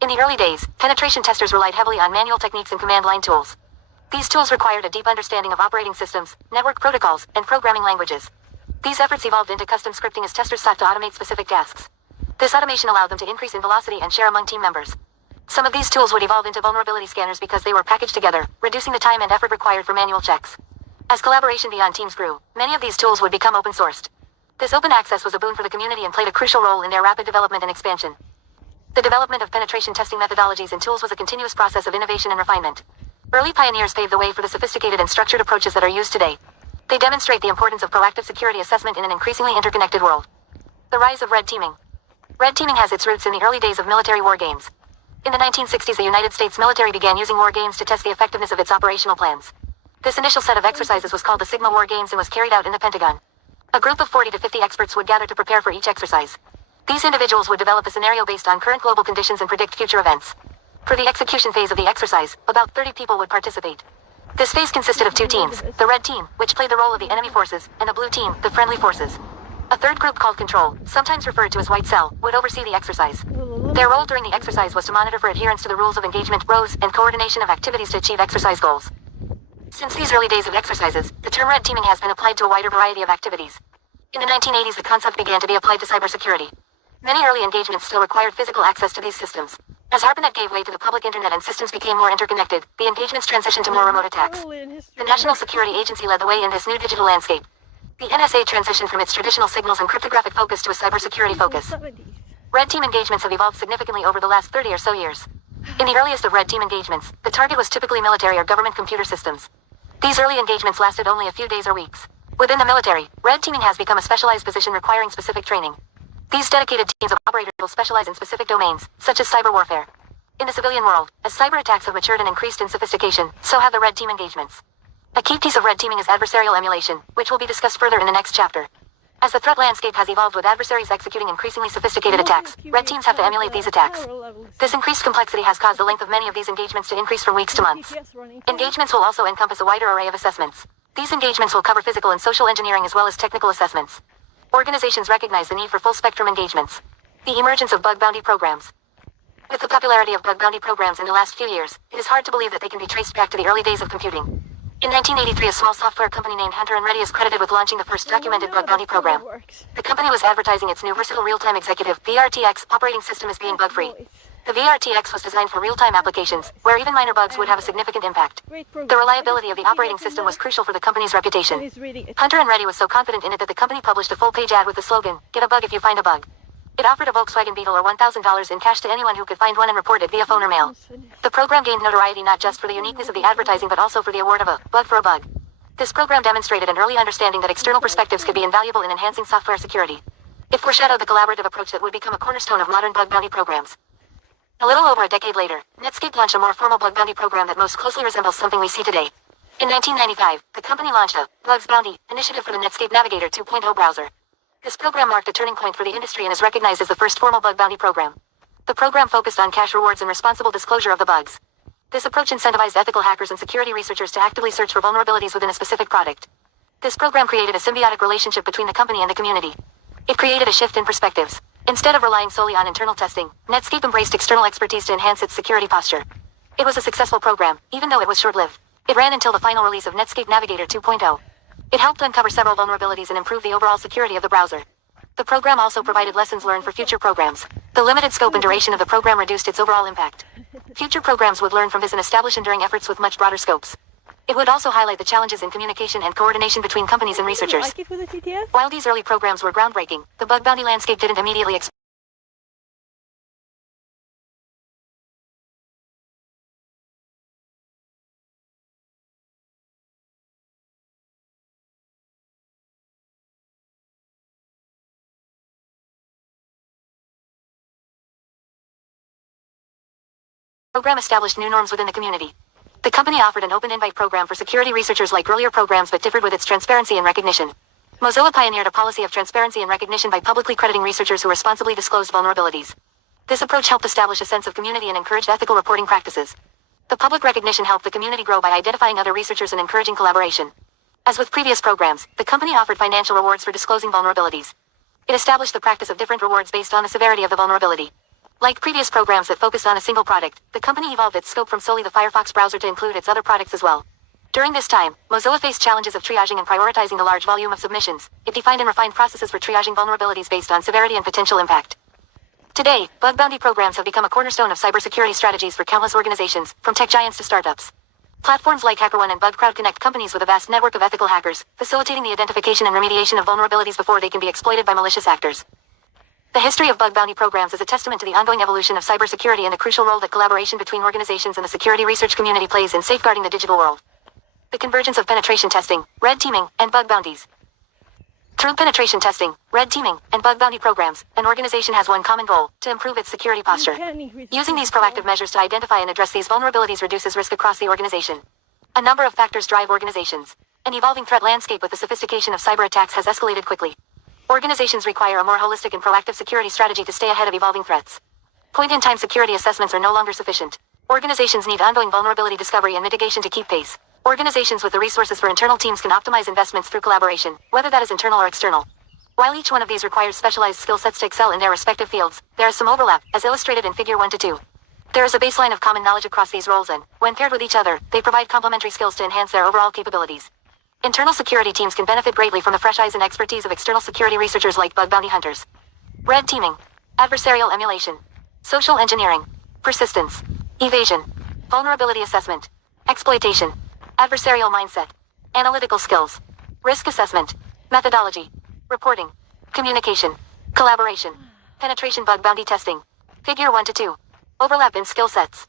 In the early days, penetration testers relied heavily on manual techniques and command line tools. These tools required a deep understanding of operating systems, network protocols, and programming languages. These efforts evolved into custom scripting as testers sought to automate specific tasks. This automation allowed them to increase in velocity and share among team members. Some of these tools would evolve into vulnerability scanners because they were packaged together, reducing the time and effort required for manual checks. As collaboration beyond teams grew, many of these tools would become open-sourced. This open access was a boon for the community and played a crucial role in their rapid development and expansion. The development of penetration testing methodologies and tools was a continuous process of innovation and refinement. Early pioneers paved the way for the sophisticated and structured approaches that are used today. They demonstrate the importance of proactive security assessment in an increasingly interconnected world. The rise of red teaming. Red teaming has its roots in the early days of military war games. In the 1960s, the United States military began using war games to test the effectiveness of its operational plans. This initial set of exercises was called the Sigma War Games and was carried out in the Pentagon. A group of 40 to 50 experts would gather to prepare for each exercise. These individuals would develop a scenario based on current global conditions and predict future events. For the execution phase of the exercise, about 30 people would participate. This phase consisted of two teams, the red team, which played the role of the enemy forces, and the blue team, the friendly forces. A third group called Control, sometimes referred to as White Cell, would oversee the exercise. Their role during the exercise was to monitor for adherence to the rules of engagement, roles, and coordination of activities to achieve exercise goals. Since these early days of exercises, the term red teaming has been applied to a wider variety of activities. In the 1980s, the concept began to be applied to cybersecurity. Many early engagements still required physical access to these systems. As ARPANET gave way to the public internet and systems became more interconnected, the engagements transitioned to more remote attacks. The National Security Agency led the way in this new digital landscape. The NSA transitioned from its traditional signals and cryptographic focus to a cybersecurity focus. Red team engagements have evolved significantly over the last 30 or so years. In the earliest of red team engagements, the target was typically military or government computer systems. These early engagements lasted only a few days or weeks. Within the military, red teaming has become a specialized position requiring specific training. These dedicated teams of operators will specialize in specific domains, such as cyber warfare. In the civilian world, as cyber attacks have matured and increased in sophistication, so have the red team engagements. A key piece of red teaming is adversarial emulation, which will be discussed further in the next chapter. As the threat landscape has evolved with adversaries executing increasingly sophisticated attacks, red teams have to emulate these attacks. This increased complexity has caused the length of many of these engagements to increase from weeks to months. Engagements will also encompass a wider array of assessments. These engagements will cover physical and social engineering as well as technical assessments. Organizations recognize the need for full-spectrum engagements. The emergence of bug bounty programs. With the popularity of bug bounty programs in the last few years, it is hard to believe that they can be traced back to the early days of computing. In 1983, a small software company named Hunter and Reddy is credited with launching the first documented bug bounty program. The company was advertising its new versatile real-time executive VRTX operating system as being bug-free. The VRTX was designed for real-time applications, where even minor bugs would have a significant impact. The reliability of the operating system was crucial for the company's reputation. Hunter and Reddy was so confident in it that the company published a full-page ad with the slogan, "Get a bug if you find a bug." It offered a Volkswagen Beetle or $1,000 in cash to anyone who could find one and report it via phone or mail. The program gained notoriety not just for the uniqueness of the advertising but also for the award of a bug for a bug. This program demonstrated an early understanding that external perspectives could be invaluable in enhancing software security. It foreshadowed the collaborative approach that would become a cornerstone of modern bug bounty programs. A little over a decade later, Netscape launched a more formal bug bounty program that most closely resembles something we see today. In 1995, the company launched a Bugs Bounty initiative for the Netscape Navigator 2.0 browser. This program marked a turning point for the industry and is recognized as the first formal bug bounty program. The program focused on cash rewards and responsible disclosure of the bugs. This approach incentivized ethical hackers and security researchers to actively search for vulnerabilities within a specific product. This program created a symbiotic relationship between the company and the community. It created a shift in perspectives. Instead of relying solely on internal testing, Netscape embraced external expertise to enhance its security posture. It was a successful program, even though it was short-lived. It ran until the final release of Netscape Navigator 2.0. It helped uncover several vulnerabilities and improve the overall security of the browser. The program also provided lessons learned for future programs. The limited scope and duration of the program reduced its overall impact. Future programs would learn from this and establish enduring efforts with much broader scopes. It would also highlight the challenges in communication and coordination between companies and researchers. While these early programs were groundbreaking, the bug bounty landscape didn't immediately expand. The program established new norms within the community. The company offered an open invite program for security researchers like earlier programs but differed with its transparency and recognition. Mozilla pioneered a policy of transparency and recognition by publicly crediting researchers who responsibly disclosed vulnerabilities. This approach helped establish a sense of community and encouraged ethical reporting practices. The public recognition helped the community grow by identifying other researchers and encouraging collaboration. As with previous programs, the company offered financial rewards for disclosing vulnerabilities. It established the practice of different rewards based on the severity of the vulnerability. Like previous programs that focused on a single product, the company evolved its scope from solely the Firefox browser to include its other products as well. During this time, Mozilla faced challenges of triaging and prioritizing the large volume of submissions. It defined and refined processes for triaging vulnerabilities based on severity and potential impact. Today, bug bounty programs have become a cornerstone of cybersecurity strategies for countless organizations, from tech giants to startups. Platforms like HackerOne and BugCrowd connect companies with a vast network of ethical hackers, facilitating the identification and remediation of vulnerabilities before they can be exploited by malicious actors. The history of bug bounty programs is a testament to the ongoing evolution of cybersecurity and the crucial role that collaboration between organizations and the security research community plays in safeguarding the digital world. The convergence of penetration testing, red teaming, and bug bounties. Through penetration testing, red teaming, and bug bounty programs, an organization has one common goal: to improve its security posture. Using these proactive measures to identify and address these vulnerabilities reduces risk across the organization. A number of factors drive organizations. An evolving threat landscape with the sophistication of cyber attacks has escalated quickly. Organizations require a more holistic and proactive security strategy to stay ahead of evolving threats. Point-in-time security assessments are no longer sufficient. Organizations need ongoing vulnerability discovery and mitigation to keep pace. Organizations with the resources for internal teams can optimize investments through collaboration, whether that is internal or external. While each one of these requires specialized skill sets to excel in their respective fields, there is some overlap, as illustrated in Figure 1 to 2. There is a baseline of common knowledge across these roles and, when paired with each other, they provide complementary skills to enhance their overall capabilities. Internal security teams can benefit greatly from the fresh eyes and expertise of external security researchers like bug bounty hunters. Red teaming, adversarial emulation, social engineering, persistence, evasion, vulnerability assessment, exploitation, adversarial mindset, analytical skills, risk assessment, methodology, reporting, communication, collaboration, penetration bug bounty testing. Figure 1 to 2. Overlap in skill sets.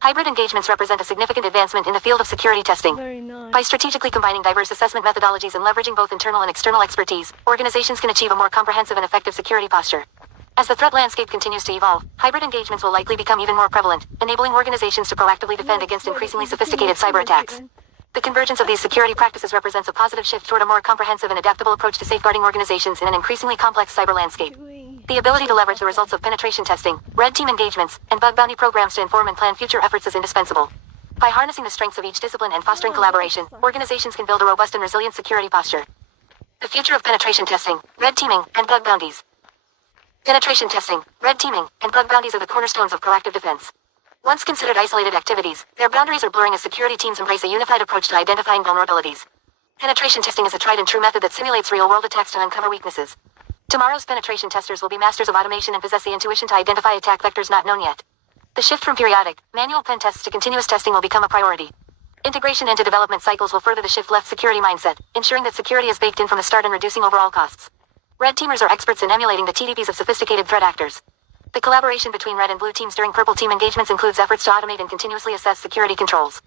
Hybrid engagements represent a significant advancement in the field of security testing. Very nice. By strategically combining diverse assessment methodologies and leveraging both internal and external expertise, organizations can achieve a more comprehensive and effective security posture. As the threat landscape continues to evolve, hybrid engagements will likely become even more prevalent, enabling organizations to proactively defend against increasingly sophisticated cyber attacks. The convergence of these security practices represents a positive shift toward a more comprehensive and adaptable approach to safeguarding organizations in an increasingly complex cyber landscape. The ability to leverage the results of penetration testing, red team engagements, and bug bounty programs to inform and plan future efforts is indispensable. By harnessing the strengths of each discipline and fostering collaboration, organizations can build a robust and resilient security posture. The future of penetration testing, red teaming, and bug bounties. Penetration testing, red teaming, and bug bounties are the cornerstones of proactive defense. Once considered isolated activities, their boundaries are blurring as security teams embrace a unified approach to identifying vulnerabilities. Penetration testing is a tried and true method that simulates real-world attacks to uncover weaknesses. Tomorrow's penetration testers will be masters of automation and possess the intuition to identify attack vectors not known yet. The shift from periodic, manual pen tests to continuous testing will become a priority. Integration into development cycles will further the shift-left security mindset, ensuring that security is baked in from the start and reducing overall costs. Red teamers are experts in emulating the TDPs of sophisticated threat actors. The collaboration between red and blue teams during purple team engagements includes efforts to automate and continuously assess security controls.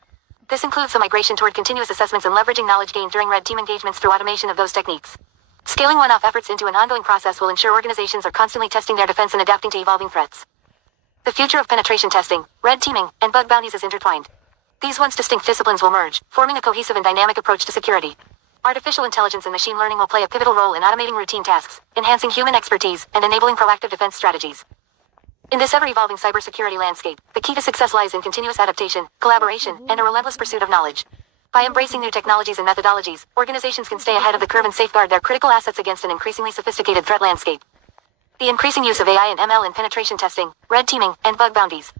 This includes the migration toward continuous assessments and leveraging knowledge gained during red team engagements through automation of those techniques. Scaling one-off efforts into an ongoing process will ensure organizations are constantly testing their defense and adapting to evolving threats. The future of penetration testing, red teaming, and bug bounties is intertwined. These once distinct disciplines will merge, forming a cohesive and dynamic approach to security. Artificial intelligence and machine learning will play a pivotal role in automating routine tasks, enhancing human expertise, and enabling proactive defense strategies. In this ever-evolving cybersecurity landscape, the key to success lies in continuous adaptation, collaboration, and a relentless pursuit of knowledge. By embracing new technologies and methodologies, organizations can stay ahead of the curve and safeguard their critical assets against an increasingly sophisticated threat landscape. The increasing use of AI and ML in penetration testing, red teaming, and bug bounties.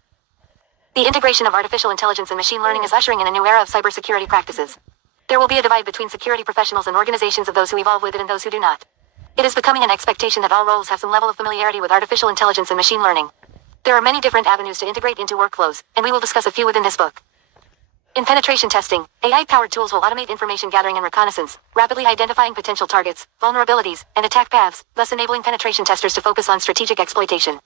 The integration of artificial intelligence and machine learning is ushering in a new era of cybersecurity practices. There will be a divide between security professionals and organizations of those who evolve with it and those who do not. It is becoming an expectation that all roles have some level of familiarity with artificial intelligence and machine learning. There are many different avenues to integrate into workflows, and we will discuss a few within this book. In penetration testing, AI-powered tools will automate information gathering and reconnaissance, rapidly identifying potential targets, vulnerabilities, and attack paths, thus enabling penetration testers to focus on strategic exploitation.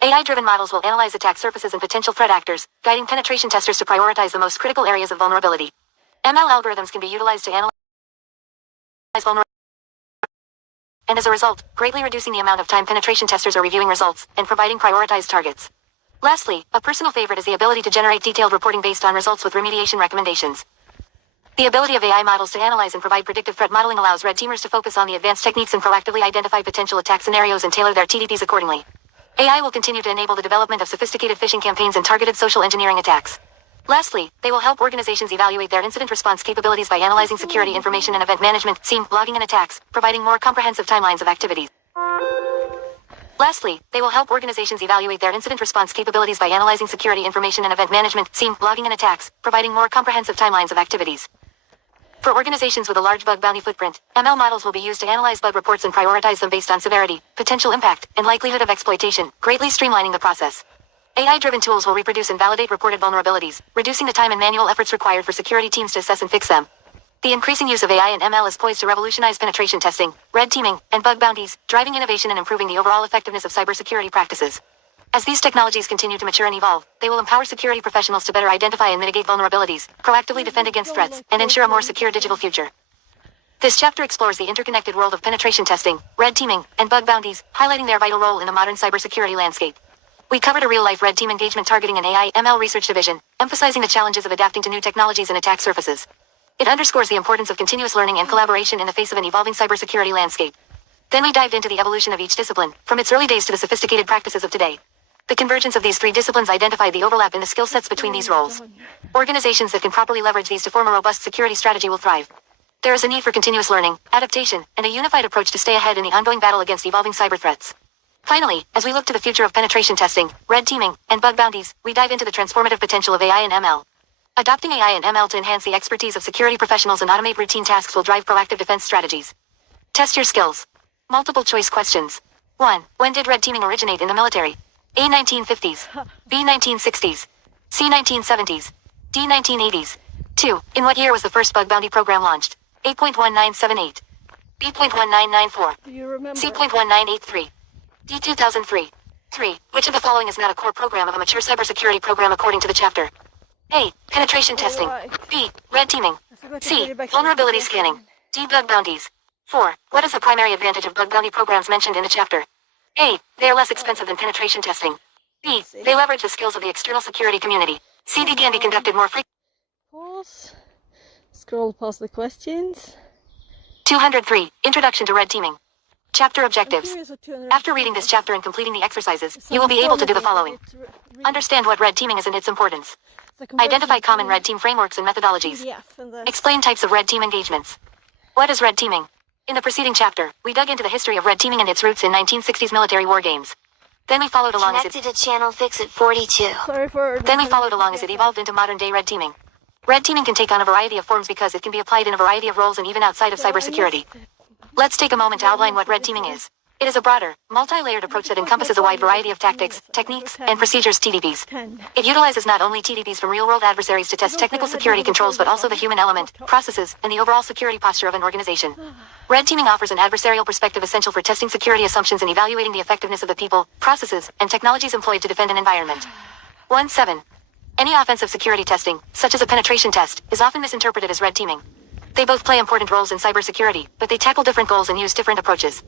AI-driven models will analyze attack surfaces and potential threat actors, guiding penetration testers to prioritize the most critical areas of vulnerability. ML algorithms can be utilized to analyze vulnerabilities, and as a result, greatly reducing the amount of time penetration testers are reviewing results and providing prioritized targets. Lastly, a personal favorite is the ability to generate detailed reporting based on results with remediation recommendations. The ability of AI models to analyze and provide predictive threat modeling allows red teamers to focus on the advanced techniques and proactively identify potential attack scenarios and tailor their TDPs accordingly. AI will continue to enable the development of sophisticated phishing campaigns and targeted social engineering attacks. Lastly, they will help organizations evaluate their incident response capabilities by analyzing security information and event management, SIEM, logging and attacks, providing more comprehensive timelines of activities. Lastly, they will help organizations evaluate their incident response capabilities by analyzing security information and event management, SIEM, logging and attacks, providing more comprehensive timelines of activities. For organizations with a large bug bounty footprint, ML models will be used to analyze bug reports and prioritize them based on severity, potential impact, and likelihood of exploitation, greatly streamlining the process. AI-driven tools will reproduce and validate reported vulnerabilities, reducing the time and manual efforts required for security teams to assess and fix them. The increasing use of AI and ML is poised to revolutionize penetration testing, red teaming, and bug bounties, driving innovation and improving the overall effectiveness of cybersecurity practices. As these technologies continue to mature and evolve, they will empower security professionals to better identify and mitigate vulnerabilities, proactively defend against threats, and ensure a more secure digital future. This chapter explores the interconnected world of penetration testing, red teaming, and bug bounties, highlighting their vital role in the modern cybersecurity landscape. We covered a real-life red team engagement targeting an AI/ML research division, emphasizing the challenges of adapting to new technologies and attack surfaces. It underscores the importance of continuous learning and collaboration in the face of an evolving cybersecurity landscape. Then we dived into the evolution of each discipline, from its early days to the sophisticated practices of today. The convergence of these three disciplines identified the overlap in the skill sets between these roles. Organizations that can properly leverage these to form a robust security strategy will thrive. There is a need for continuous learning, adaptation, and a unified approach to stay ahead in the ongoing battle against evolving cyber threats. Finally, as we look to the future of penetration testing, red teaming, and bug bounties, we dive into the transformative potential of AI and ML. Adopting AI and ML to enhance the expertise of security professionals and automate routine tasks will drive proactive defense strategies. Test your skills. Multiple choice questions. 1. When did red teaming originate in the military? A. 1950s. B. 1960s. C. 1970s. D. 1980s. 2. In what year was the first bug bounty program launched? A.1978. B.1994. Do you remember? C.1983. D. 2003. 3. Which of the following is not a core program of a mature cybersecurity program according to the chapter? A. Penetration testing. B. Red teaming. C. Vulnerability scanning. D. Bug bounties. 4. What is the primary advantage of bug bounty programs mentioned in the chapter? A. They are less expensive than penetration testing. B. They leverage the skills of the external security community. C. They can be conducted more frequently. Pause. Scroll past the questions. 203. Introduction to red teaming. Chapter objectives. After reading this chapter and completing the exercises, you will be able to do the following. Understand what red teaming is and its importance. Identify common red team frameworks and methodologies. Explain types of red team engagements. What is red teaming? In the preceding chapter, we dug into the history of red teaming and its roots in 1960s military war games. Then we followed along as it evolved into modern-day red teaming. Red teaming can take on a variety of forms because it can be applied in a variety of roles and even outside of cybersecurity. Let's take a moment to outline what red teaming is. It is a broader, multi-layered approach that encompasses a wide variety of tactics, techniques, and procedures TDPs. It utilizes not only TDPs from real-world adversaries to test technical security controls but also the human element, processes, and the overall security posture of an organization. Red teaming offers an adversarial perspective essential for testing security assumptions and evaluating the effectiveness of the people, processes, and technologies employed to defend an environment. 1.7. Any offensive security testing, such as a penetration test, is often misinterpreted as red teaming. They both play important roles in cybersecurity, but they tackle different goals and use different approaches.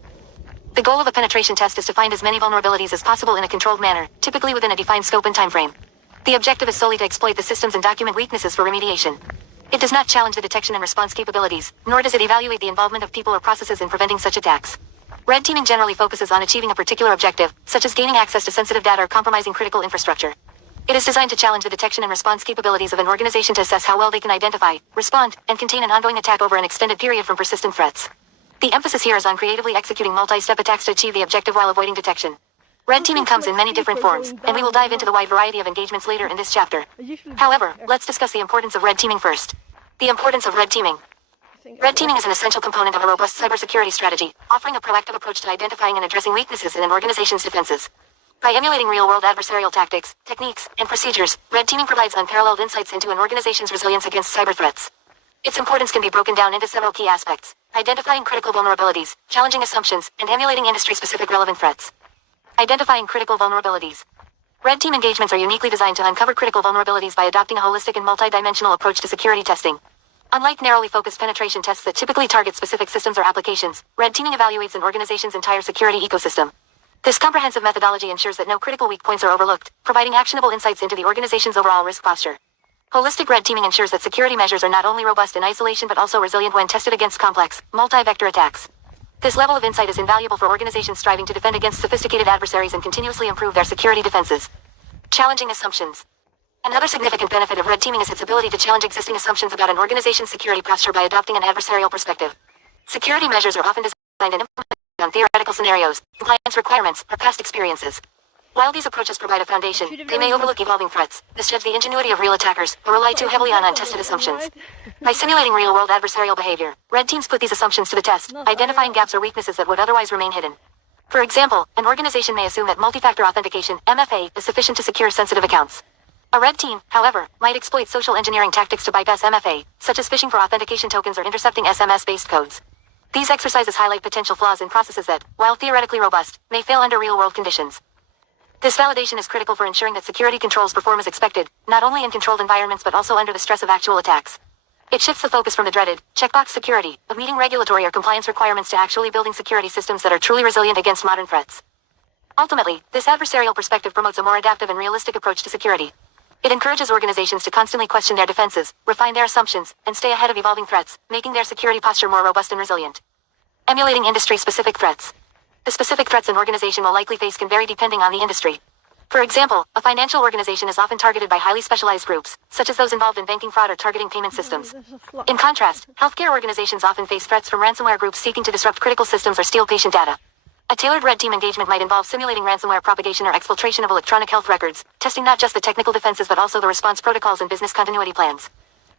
The goal of a penetration test is to find as many vulnerabilities as possible in a controlled manner, typically within a defined scope and timeframe. The objective is solely to exploit the systems and document weaknesses for remediation. It does not challenge the detection and response capabilities, nor does it evaluate the involvement of people or processes in preventing such attacks. Red teaming generally focuses on achieving a particular objective, such as gaining access to sensitive data or compromising critical infrastructure. It is designed to challenge the detection and response capabilities of an organization to assess how well they can identify, respond, and contain an ongoing attack over an extended period from persistent threats. The emphasis here is on creatively executing multi-step attacks to achieve the objective while avoiding detection. Red teaming comes in many different forms, and we will dive into the wide variety of engagements later in this chapter. However, let's discuss the importance of red teaming first. The importance of red teaming. Red teaming is an essential component of a robust cybersecurity strategy, offering a proactive approach to identifying and addressing weaknesses in an organization's defenses. By emulating real-world adversarial tactics, techniques, and procedures, red teaming provides unparalleled insights into an organization's resilience against cyber threats. Its importance can be broken down into several key aspects: identifying critical vulnerabilities, challenging assumptions, and emulating industry-specific relevant threats. Identifying critical vulnerabilities. Red team engagements are uniquely designed to uncover critical vulnerabilities by adopting a holistic and multi-dimensional approach to security testing. Unlike narrowly focused penetration tests that typically target specific systems or applications, red teaming evaluates an organization's entire security ecosystem. This comprehensive methodology ensures that no critical weak points are overlooked, providing actionable insights into the organization's overall risk posture. Holistic red teaming ensures that security measures are not only robust in isolation but also resilient when tested against complex, multi-vector attacks. This level of insight is invaluable for organizations striving to defend against sophisticated adversaries and continuously improve their security defenses. Challenging assumptions. Another significant benefit of red teaming is its ability to challenge existing assumptions about an organization's security posture by adopting an adversarial perspective. Security measures are often designed and implemented on theoretical scenarios, compliance requirements, or past experiences. While these approaches provide a foundation, they may overlook evolving threats, misjudge the ingenuity of real attackers, or rely too heavily on untested assumptions. By simulating real-world adversarial behavior, red teams put these assumptions to the test, identifying gaps or weaknesses that would otherwise remain hidden. For example, an organization may assume that multi-factor authentication, MFA, is sufficient to secure sensitive accounts. A red team, however, might exploit social engineering tactics to bypass MFA, such as phishing for authentication tokens or intercepting SMS-based codes. These exercises highlight potential flaws in processes that, while theoretically robust, may fail under real-world conditions. This validation is critical for ensuring that security controls perform as expected, not only in controlled environments but also under the stress of actual attacks. It shifts the focus from the dreaded, checkbox security, of meeting regulatory or compliance requirements to actually building security systems that are truly resilient against modern threats. Ultimately, this adversarial perspective promotes a more adaptive and realistic approach to security. It encourages organizations to constantly question their defenses, refine their assumptions, and stay ahead of evolving threats, making their security posture more robust and resilient. Emulating industry-specific threats. The specific threats an organization will likely face can vary depending on the industry. For example, a financial organization is often targeted by highly specialized groups, such as those involved in banking fraud or targeting payment systems. In contrast, healthcare organizations often face threats from ransomware groups seeking to disrupt critical systems or steal patient data. A tailored red team engagement might involve simulating ransomware propagation or exfiltration of electronic health records, testing not just the technical defenses but also the response protocols and business continuity plans.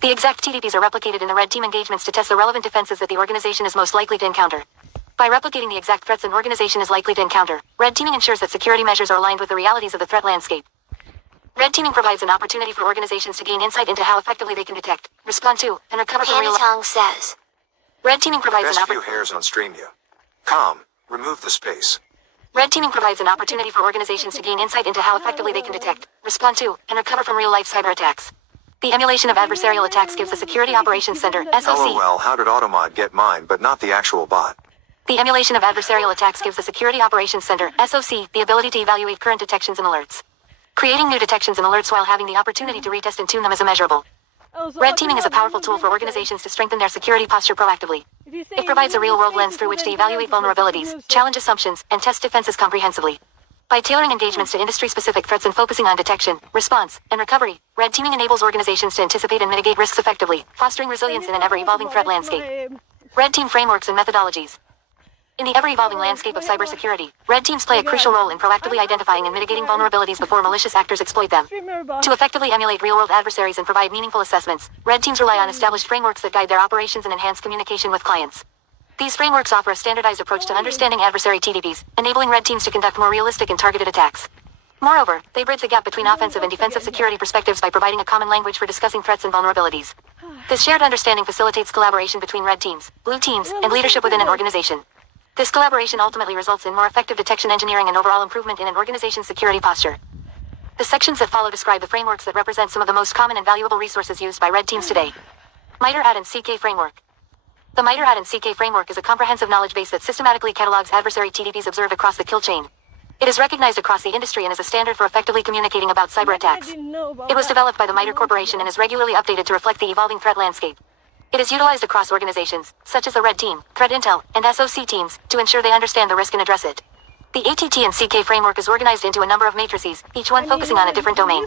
The exact TDPs are replicated in the red team engagements to test the relevant defenses that the organization is most likely to encounter. By replicating the exact threats an organization is likely to encounter, red teaming ensures that security measures are aligned with the realities of the threat landscape. Red teaming provides an opportunity for organizations to gain insight into how effectively they can detect, respond to, and recover from real. Panatong says. Red teaming provides an Best opportunity. view hairs on Streamia. Com. Remove the space. Red teaming provides an opportunity for organizations to gain insight into how effectively they can detect, respond to, and recover from real-life cyber attacks. The emulation of adversarial attacks gives the Security Operations Center, SOC. LOL, how did Automod get mine but not the actual bot? The emulation of adversarial attacks gives the Security Operations Center, SOC, the ability to evaluate current detections and alerts. Creating new detections and alerts while having the opportunity to retest and tune them is immeasurable. Red teaming is a powerful tool for organizations to strengthen their security posture proactively. It provides a real-world lens through which to evaluate vulnerabilities, challenge assumptions, and test defenses comprehensively. By tailoring engagements to industry-specific threats and focusing on detection, response, and recovery, red teaming enables organizations to anticipate and mitigate risks effectively, fostering resilience in an ever-evolving threat landscape. Red team frameworks and methodologies. In the ever-evolving landscape of cybersecurity, red teams play a crucial role in proactively identifying and mitigating vulnerabilities before malicious actors exploit them. To effectively emulate real-world adversaries and provide meaningful assessments, red teams rely on established frameworks that guide their operations and enhance communication with clients. These frameworks offer a standardized approach to understanding adversary TDPs, enabling red teams to conduct more realistic and targeted attacks. Moreover, they bridge the gap between offensive and defensive security perspectives by providing a common language for discussing threats and vulnerabilities. This shared understanding facilitates collaboration between red teams, blue teams, and leadership within an organization. This collaboration ultimately results in more effective detection engineering and overall improvement in an organization's security posture. The sections that follow describe the frameworks that represent some of the most common and valuable resources used by red teams today. MITRE AD and CK Framework. The MITRE AD and CK Framework is a comprehensive knowledge base that systematically catalogs adversary TDPs observed across the kill chain. It is recognized across the industry and is a standard for effectively communicating about cyber attacks. It was developed by the MITRE Corporation and is regularly updated to reflect the evolving threat landscape. It is utilized across organizations, such as the Red Team, Threat Intel, and SOC teams, to ensure they understand the risk and address it. The ATT and CK framework is organized into a number of matrices, each one focusing on a different domain.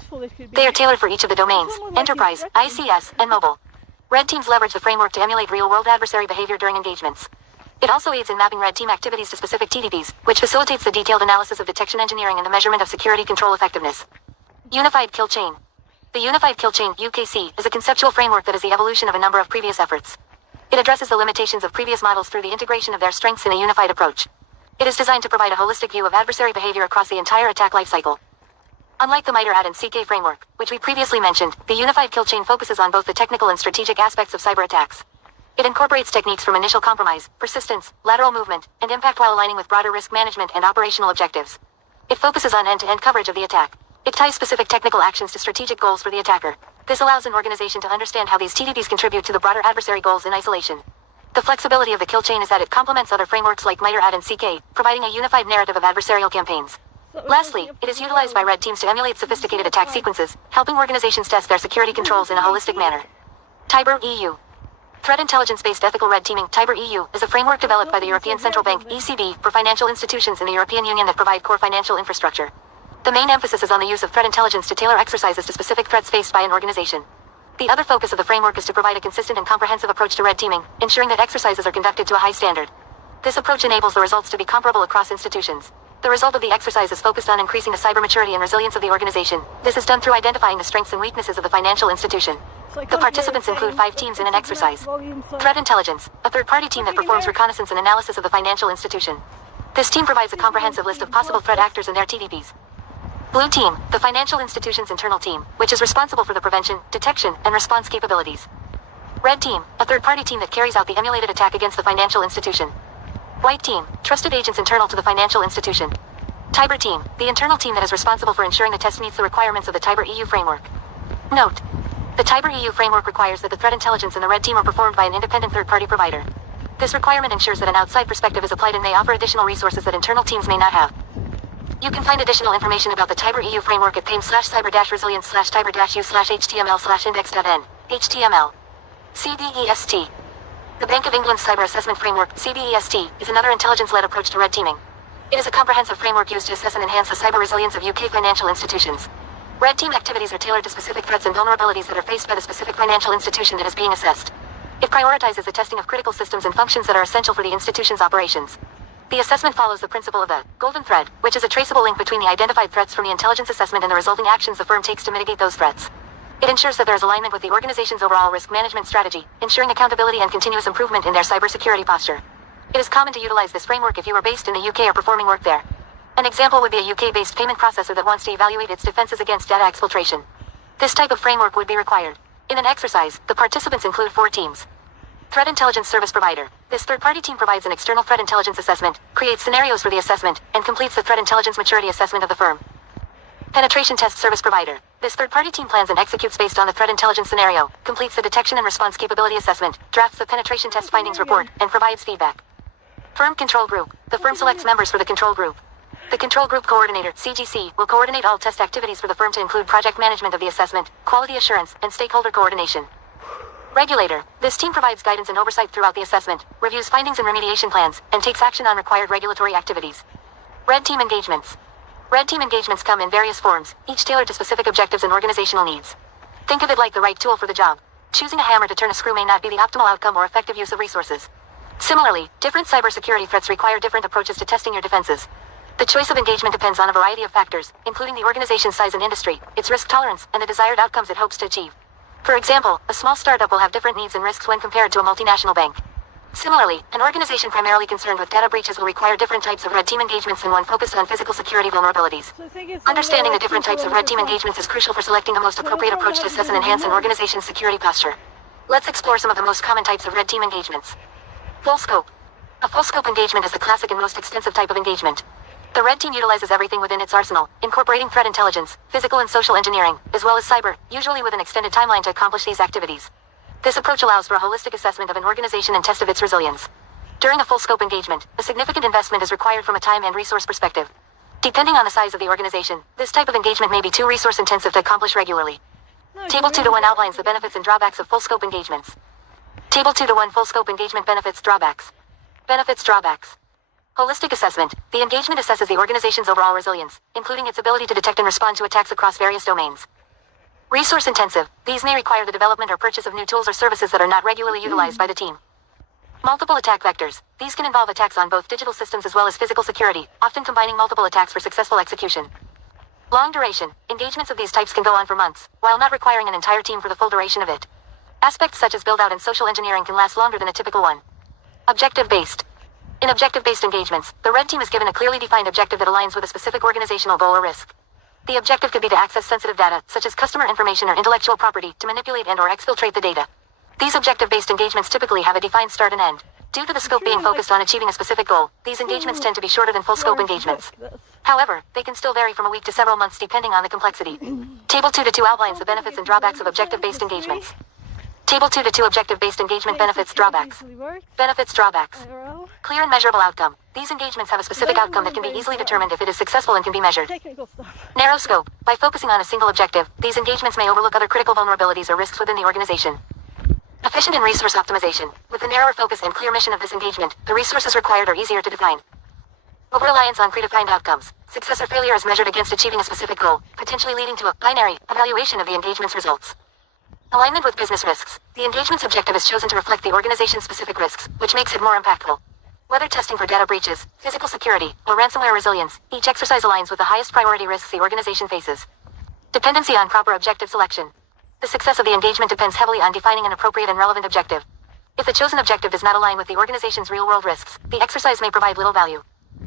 They are tailored for each of the domains, enterprise, ICS, and mobile. Red teams leverage the framework to emulate real-world adversary behavior during engagements. It also aids in mapping red team activities to specific TDPs, which facilitates the detailed analysis of detection engineering and the measurement of security control effectiveness. Unified Kill Chain. The Unified Kill Chain, UKC, is a conceptual framework that is the evolution of a number of previous efforts. It addresses the limitations of previous models through the integration of their strengths in a unified approach. It is designed to provide a holistic view of adversary behavior across the entire attack lifecycle. Unlike the MITRE AD and CK framework, which we previously mentioned, the Unified Kill Chain focuses on both the technical and strategic aspects of cyber attacks. It incorporates techniques from initial compromise, persistence, lateral movement, and impact while aligning with broader risk management and operational objectives. It focuses on end-to-end coverage of the attack. It ties specific technical actions to strategic goals for the attacker. This allows an organization to understand how these TDPs contribute to the broader adversary goals in isolation. The flexibility of the kill chain is that it complements other frameworks like MITRE AD and CK, providing a unified narrative of adversarial campaigns. Lastly, it is utilized by red teams to emulate sophisticated attack sequences, helping organizations test their security controls in a holistic manner. Tiber EU. Threat intelligence-based ethical red teaming, Tiber EU, is a framework developed by the European Central Bank, ECB, for financial institutions in the European Union that provide core financial infrastructure. The main emphasis is on the use of threat intelligence to tailor exercises to specific threats faced by an organization. The other focus of the framework is to provide a consistent and comprehensive approach to red teaming, ensuring that exercises are conducted to a high standard. This approach enables the results to be comparable across institutions. The result of the exercise is focused on increasing the cyber maturity and resilience of the organization. This is done through identifying the strengths and weaknesses of the financial institution. The participants include 5 teams in an exercise. Threat intelligence, a third-party team that performs reconnaissance and analysis of the financial institution. This team provides a comprehensive list of possible threat actors and their TDPs. Blue team, the financial institution's internal team, which is responsible for the prevention, detection, and response capabilities. Red team, a third-party team that carries out the emulated attack against the financial institution. White team, trusted agents internal to the financial institution. Tiber team, the internal team that is responsible for ensuring the test meets the requirements of the Tiber EU framework. Note: the Tiber EU framework requires that the threat intelligence and the red team are performed by an independent third-party provider. This requirement ensures that an outside perspective is applied and may offer additional resources that internal teams may not have. You can find additional information about the Tiber EU framework at pame/cyber-resilience/tiber-u/html/index.n. HTML. CBEST. The Bank of England's Cyber Assessment Framework, CBEST, is another intelligence-led approach to red teaming. It is a comprehensive framework used to assess and enhance the cyber resilience of UK financial institutions. Red team activities are tailored to specific threats and vulnerabilities that are faced by the specific financial institution that is being assessed. It prioritizes the testing of critical systems and functions that are essential for the institution's operations. The assessment follows the principle of the golden thread, which is a traceable link between the identified threats from the intelligence assessment and the resulting actions the firm takes to mitigate those threats. It ensures that there is alignment with the organization's overall risk management strategy, ensuring accountability and continuous improvement in their cybersecurity posture. It is common to utilize this framework if you are based in the UK or performing work there. An example would be a UK-based payment processor that wants to evaluate its defenses against data exfiltration. This type of framework would be required. In an exercise, the participants include 4 teams. Threat Intelligence Service Provider. This third-party team provides an external threat intelligence assessment, creates scenarios for the assessment, and completes the threat intelligence maturity assessment of the firm. Penetration Test Service Provider. This third-party team plans and executes based on the threat intelligence scenario, completes the detection and response capability assessment, drafts the penetration test findings report, and provides feedback. Firm Control Group. The firm selects members for the control group. The Control Group Coordinator, CGC, will coordinate all test activities for the firm to include project management of the assessment, quality assurance, and stakeholder coordination. Regulator. This team provides guidance and oversight throughout the assessment, reviews findings and remediation plans, and takes action on required regulatory activities. Red Team Engagements. Red Team engagements come in various forms, each tailored to specific objectives and organizational needs. Think of it like the right tool for the job. Choosing a hammer to turn a screw may not be the optimal outcome or effective use of resources. Similarly, different cybersecurity threats require different approaches to testing your defenses. The choice of engagement depends on a variety of factors, including the organization's size and industry, its risk tolerance, and the desired outcomes it hopes to achieve. For example, a small startup will have different needs and risks when compared to a multinational bank. Similarly, an organization primarily concerned with data breaches will require different types of red team engagements than one focused on physical security vulnerabilities. Understanding the different types of red team engagements is crucial for selecting the most appropriate approach to assess and enhance an organization's security posture. Let's explore some of the most common types of red team engagements. Full scope. A full scope engagement is the classic and most extensive type of engagement. The red team utilizes everything within its arsenal, incorporating threat intelligence, physical and social engineering, as well as cyber, usually with an extended timeline to accomplish these activities. This approach allows for a holistic assessment of an organization and test of its resilience. During a full-scope engagement, a significant investment is required from a time and resource perspective. Depending on the size of the organization, this type of engagement may be too resource-intensive to accomplish regularly. Table 2-1 outlines the benefits and drawbacks of full-scope engagements. Table 2-1 full-scope engagement benefits drawbacks. Benefits drawbacks. Holistic assessment. The engagement assesses the organization's overall resilience, including its ability to detect and respond to attacks across various domains. Resource intensive. These may require the development or purchase of new tools or services that are not regularly utilized by the team. Multiple attack vectors. These can involve attacks on both digital systems as well as physical security, often combining multiple attacks for successful execution. Long duration. Engagements of these types can go on for months, while not requiring an entire team for the full duration of it. Aspects such as build-out and social engineering can last longer than a typical one. Objective-based. In objective-based engagements, the red team is given a clearly defined objective that aligns with a specific organizational goal or risk. The objective could be to access sensitive data, such as customer information or intellectual property, to manipulate and/or exfiltrate the data. These objective-based engagements typically have a defined start and end. Due to the scope being focused on achieving a specific goal, these engagements tend to be shorter than full-scope engagements. However, they can still vary from a week to several months depending on the complexity. Table 2-2 outlines the benefits and drawbacks of objective-based engagements. Table 2 to 2 objective-based engagement benefits drawbacks. Benefits drawbacks. IRL. Clear and measurable outcome. These engagements have a specific outcome that can be easily determined if it is successful and can be measured. Technical stuff. Narrow scope. By focusing on a single objective, these engagements may overlook other critical vulnerabilities or risks within the organization. Efficient and resource optimization. With the narrower focus and clear mission of this engagement, the resources required are easier to define. Over-reliance on predefined outcomes. Success or failure is measured against achieving a specific goal, potentially leading to a binary evaluation of the engagement's results. Alignment with business risks. The engagement's objective is chosen to reflect the organization's specific risks, which makes it more impactful. Whether testing for data breaches, physical security, or ransomware resilience, each exercise aligns with the highest priority risks the organization faces. Dependency on proper objective selection. The success of the engagement depends heavily on defining an appropriate and relevant objective. If the chosen objective does not align with the organization's real-world risks, the exercise may provide little value.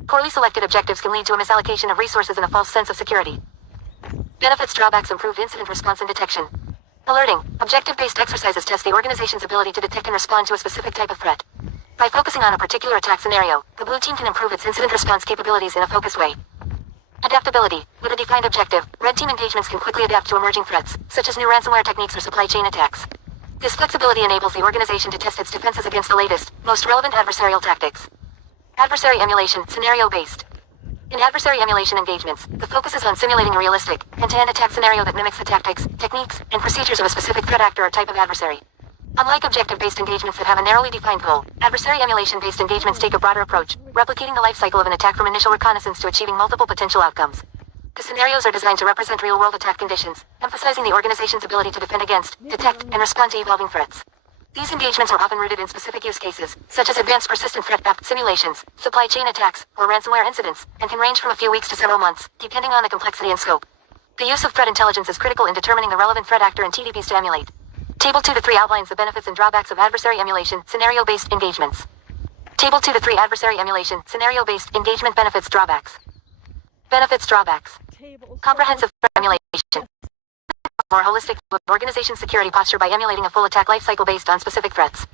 Poorly selected objectives can lead to a misallocation of resources and a false sense of security. Benefits drawbacks improved incident response and detection. Alerting. Objective-based exercises test the organization's ability to detect and respond to a specific type of threat. By focusing on a particular attack scenario, the blue team can improve its incident response capabilities in a focused way. Adaptability. With a defined objective, red team engagements can quickly adapt to emerging threats, such as new ransomware techniques or supply chain attacks. This flexibility enables the organization to test its defenses against the latest, most relevant adversarial tactics. Adversary emulation, scenario-based. In adversary emulation engagements, the focus is on simulating a realistic, end-to-end attack scenario that mimics the tactics, techniques, and procedures of a specific threat actor or type of adversary. Unlike objective-based engagements that have a narrowly defined goal, adversary emulation-based engagements take a broader approach, replicating the life cycle of an attack from initial reconnaissance to achieving multiple potential outcomes. The scenarios are designed to represent real-world attack conditions, emphasizing the organization's ability to defend against, detect, and respond to evolving threats. These engagements are often rooted in specific use cases, such as advanced persistent threat simulations, supply chain attacks, or ransomware incidents, and can range from a few weeks to several months, depending on the complexity and scope. The use of threat intelligence is critical in determining the relevant threat actor and TDPs to emulate. Table 2 to 3 outlines the benefits and drawbacks of adversary emulation, scenario-based engagements. Table 2 to 3 adversary emulation, scenario-based engagement benefits drawbacks. Benefits drawbacks. Comprehensive threat emulation. More holistic organization security posture by emulating a full attack lifecycle based on specific threats.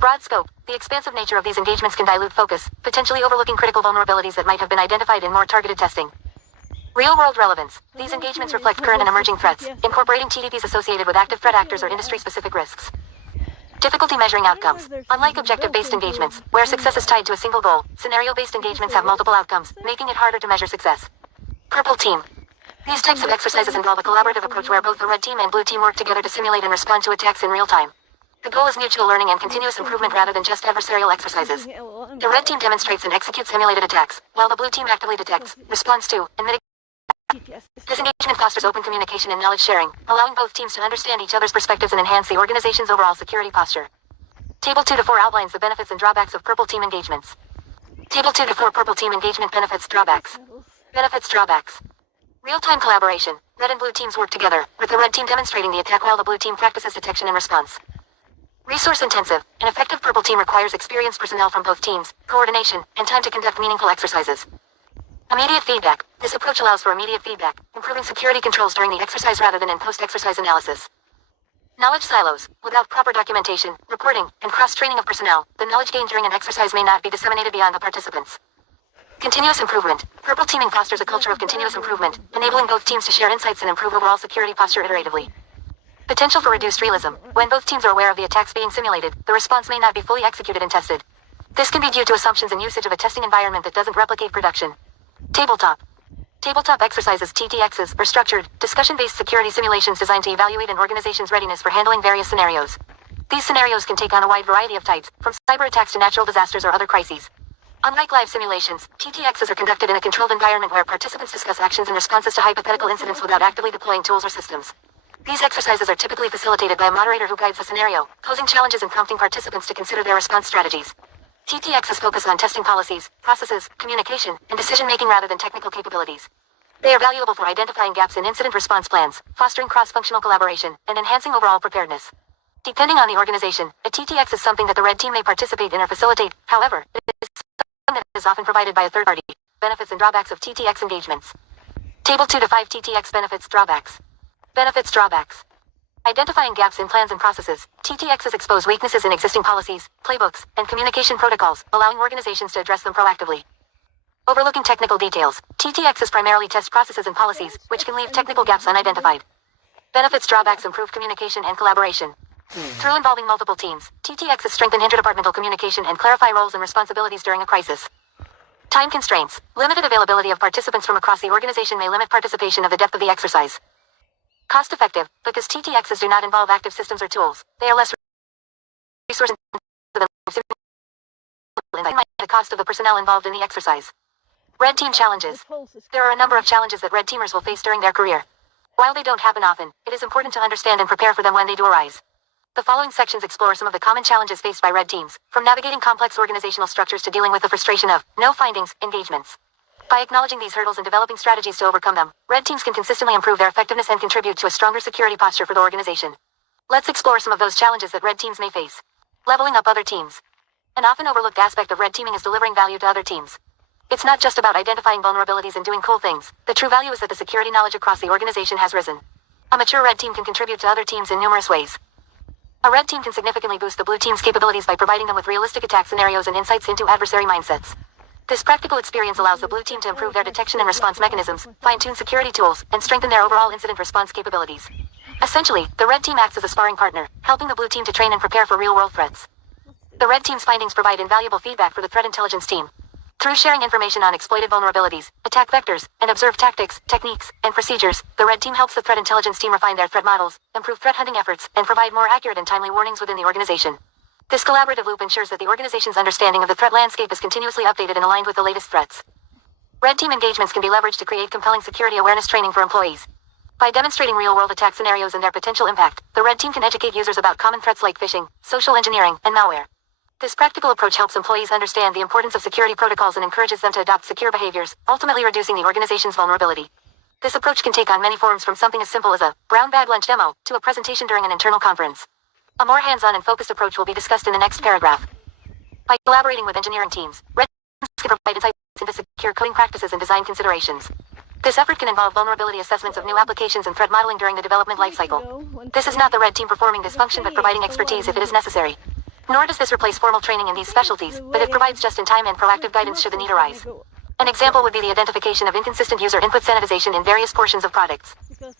Broad scope. The expansive nature of these engagements can dilute focus, potentially overlooking critical vulnerabilities that might have been identified in more targeted testing. Real-world relevance. These engagements reflect current and emerging threats, incorporating TDPs associated with active threat actors or industry-specific risks. Difficulty measuring outcomes. Unlike objective-based engagements, where success is tied to a single goal, scenario-based engagements have multiple outcomes, making it harder to measure success. Purple team. These types of exercises involve a collaborative approach where both the red team and blue team work together to simulate and respond to attacks in real time. The goal is mutual learning and continuous improvement rather than just adversarial exercises. The red team demonstrates and executes simulated attacks, while the blue team actively detects, responds to, and mitigates. This engagement fosters open communication and knowledge sharing, allowing both teams to understand each other's perspectives and enhance the organization's overall security posture. Table 2 to 4 outlines the benefits and drawbacks of purple team engagements. Table 2 to 4 purple team engagement benefits drawbacks. Benefits drawbacks. Real-time collaboration. Red and blue teams work together, with the red team demonstrating the attack while the blue team practices detection and response. Resource-intensive. An effective purple team requires experienced personnel from both teams, coordination, and time to conduct meaningful exercises. Immediate feedback. This approach allows for immediate feedback, improving security controls during the exercise rather than in post-exercise analysis. Knowledge silos. Without proper documentation, reporting, and cross-training of personnel, the knowledge gained during an exercise may not be disseminated beyond the participants. Continuous improvement. Purple teaming fosters a culture of continuous improvement, enabling both teams to share insights and improve overall security posture iteratively. Potential for reduced realism. When both teams are aware of the attacks being simulated, the response may not be fully executed and tested. This can be due to assumptions and usage of a testing environment that doesn't replicate production. Tabletop. Tabletop exercises (TTXs) are structured, discussion-based security simulations designed to evaluate an organization's readiness for handling various scenarios. These scenarios can take on a wide variety of types, from cyber attacks to natural disasters or other crises. Unlike live simulations, TTXs are conducted in a controlled environment where participants discuss actions and responses to hypothetical incidents without actively deploying tools or systems. These exercises are typically facilitated by a moderator who guides the scenario, posing challenges and prompting participants to consider their response strategies. TTXs focus on testing policies, processes, communication, and decision-making rather than technical capabilities. They are valuable for identifying gaps in incident response plans, fostering cross-functional collaboration, and enhancing overall preparedness. Depending on the organization, a TTX is something that the red team may participate in or facilitate. However, it is that is often provided by a third party. Benefits and drawbacks of TTX engagements. Table 2 to 5 TTX benefits drawbacks. Benefits drawbacks. Identifying gaps in plans and processes. TTXs expose weaknesses in existing policies, playbooks, and communication protocols, allowing organizations to address them proactively. Overlooking technical details. TTXs primarily test processes and policies, which can leave technical gaps unidentified. Benefits drawbacks improve communication and collaboration. Through involving multiple teams, TTXs strengthen interdepartmental communication and clarify roles and responsibilities during a crisis. Time constraints. Limited availability of participants from across the organization may limit participation of the depth of the exercise. Cost effective. Because TTXs do not involve active systems or tools, they are less resource intensive than the cost of the personnel involved in the exercise. Red Team challenges. There are a number of challenges that Red Teamers will face during their career. While they don't happen often, it is important to understand and prepare for them when they do arise. The following sections explore some of the common challenges faced by Red Teams, from navigating complex organizational structures to dealing with the frustration of no findings engagements. By acknowledging these hurdles and developing strategies to overcome them, Red Teams can consistently improve their effectiveness and contribute to a stronger security posture for the organization. Let's explore some of those challenges that Red Teams may face. Leveling up other teams. An often overlooked aspect of Red Teaming is delivering value to other teams. It's not just about identifying vulnerabilities and doing cool things. The true value is that the security knowledge across the organization has risen. A mature Red Team can contribute to other teams in numerous ways. A Red Team can significantly boost the Blue Team's capabilities by providing them with realistic attack scenarios and insights into adversary mindsets. This practical experience allows the Blue Team to improve their detection and response mechanisms, fine-tune security tools, and strengthen their overall incident response capabilities. Essentially, the Red Team acts as a sparring partner, helping the Blue Team to train and prepare for real-world threats. The Red Team's findings provide invaluable feedback for the threat intelligence team. Through sharing information on exploited vulnerabilities, attack vectors, and observed tactics, techniques, and procedures, the Red Team helps the threat intelligence team refine their threat models, improve threat hunting efforts, and provide more accurate and timely warnings within the organization. This collaborative loop ensures that the organization's understanding of the threat landscape is continuously updated and aligned with the latest threats. Red Team engagements can be leveraged to create compelling security awareness training for employees. By demonstrating real-world attack scenarios and their potential impact, the Red Team can educate users about common threats like phishing, social engineering, and malware. This practical approach helps employees understand the importance of security protocols and encourages them to adopt secure behaviors, ultimately reducing the organization's vulnerability. This approach can take on many forms, from something as simple as a brown bag lunch demo to a presentation during an internal conference. A more hands-on and focused approach will be discussed in the next paragraph. By collaborating with engineering teams, Red Teams can provide insights into secure coding practices and design considerations. This effort can involve vulnerability assessments of new applications and threat modeling during the development lifecycle. This is not the Red Team performing this function, but providing expertise if it is necessary. Nor does this replace formal training in these specialties, but it provides just-in-time and proactive guidance should the need arise. An example would be the identification of inconsistent user input sanitization in various portions of products.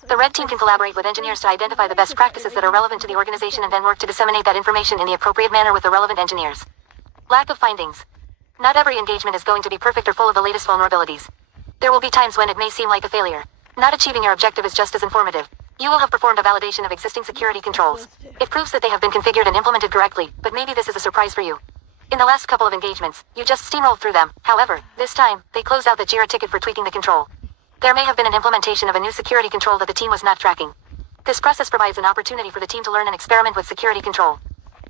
The Red Team can collaborate with engineers to identify the best practices that are relevant to the organization and then work to disseminate that information in the appropriate manner with the relevant engineers. Lack of findings. Not every engagement is going to be perfect or full of the latest vulnerabilities. There will be times when it may seem like a failure. Not achieving your objective is just as informative. You will have performed a validation of existing security controls. It proves that they have been configured and implemented correctly, but maybe this is a surprise for you. In the last couple of engagements, you just steamrolled through them. However, this time, they close out the JIRA ticket for tweaking the control. There may have been an implementation of a new security control that the team was not tracking. This process provides an opportunity for the team to learn and experiment with security control.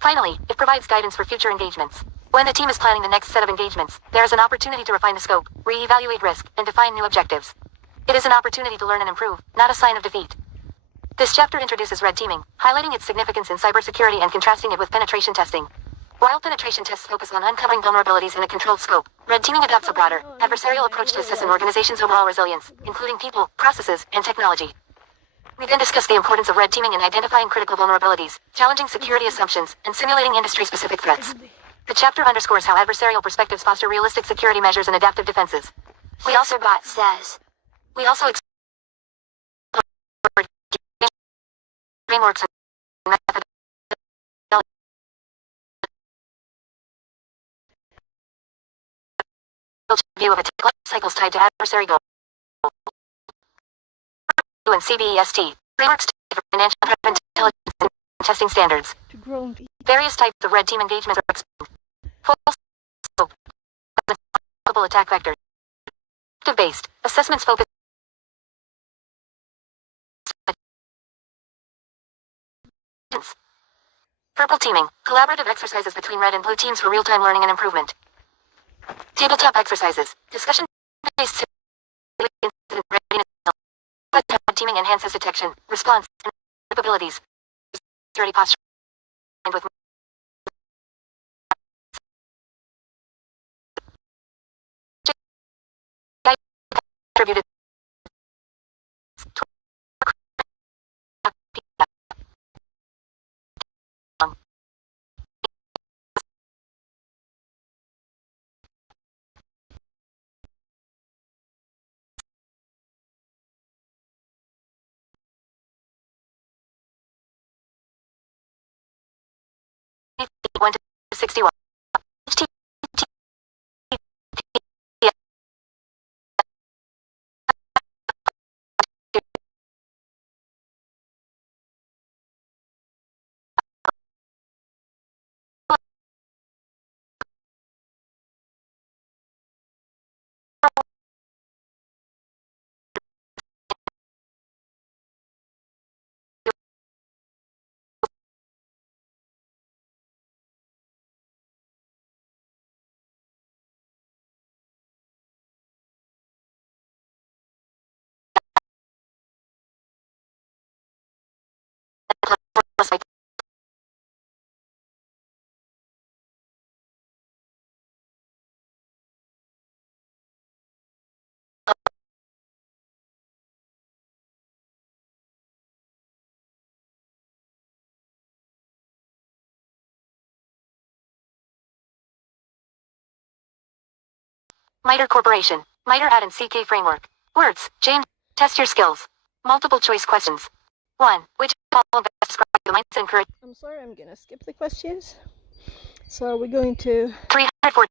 Finally, it provides guidance for future engagements. When the team is planning the next set of engagements, there is an opportunity to refine the scope, re-evaluate risk, and define new objectives. It is an opportunity to learn and improve, not a sign of defeat. This chapter introduces red teaming, highlighting its significance in cybersecurity and contrasting it with penetration testing. While penetration tests focus on uncovering vulnerabilities in a controlled scope, red teaming adopts a broader, adversarial approach to assess an organization's overall resilience, including people, processes, and technology. We then discuss the importance of red teaming in identifying critical vulnerabilities, challenging security assumptions, and simulating industry-specific threats. The chapter underscores how adversarial perspectives foster realistic security measures and adaptive defenses. We also bot says. We also explore frameworks and methodologies view of attack life cycles tied to adversary goals. And CBEST frameworks for financial threat intelligence and testing standards. Various types of red team engagements are explained. Full scope, multiple attack vectors. Active-based assessments focus. Purple teaming, collaborative exercises between red and blue teams for real-time learning and improvement. Tabletop exercises, discussion-based incident readiness. Red teaming enhances detection, response, and capabilities. Security posture with contributed 461. MITRE Corporation. MITRE Add and CK Framework. Words. James. Test your skills. Multiple choice questions. 1. Which of all best describe the mindset and courage? I'm sorry, I'm gonna skip the questions. So we're going to 314.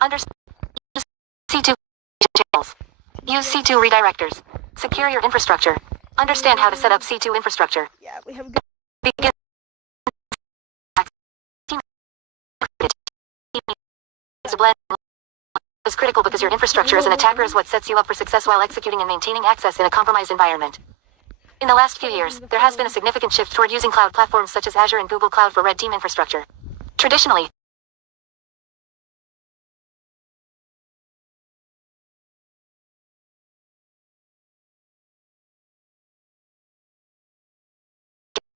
Understand C2 channels. Use C2 redirectors. Secure your infrastructure. Understand how to set up C2 infrastructure. yeah, we have good Begin. To blend is critical because your infrastructure as an attacker is what sets you up for success while executing and maintaining access in a compromised environment. In the last few years, there has been a significant shift toward using cloud platforms such as Azure and Google Cloud for red team infrastructure. Traditionally,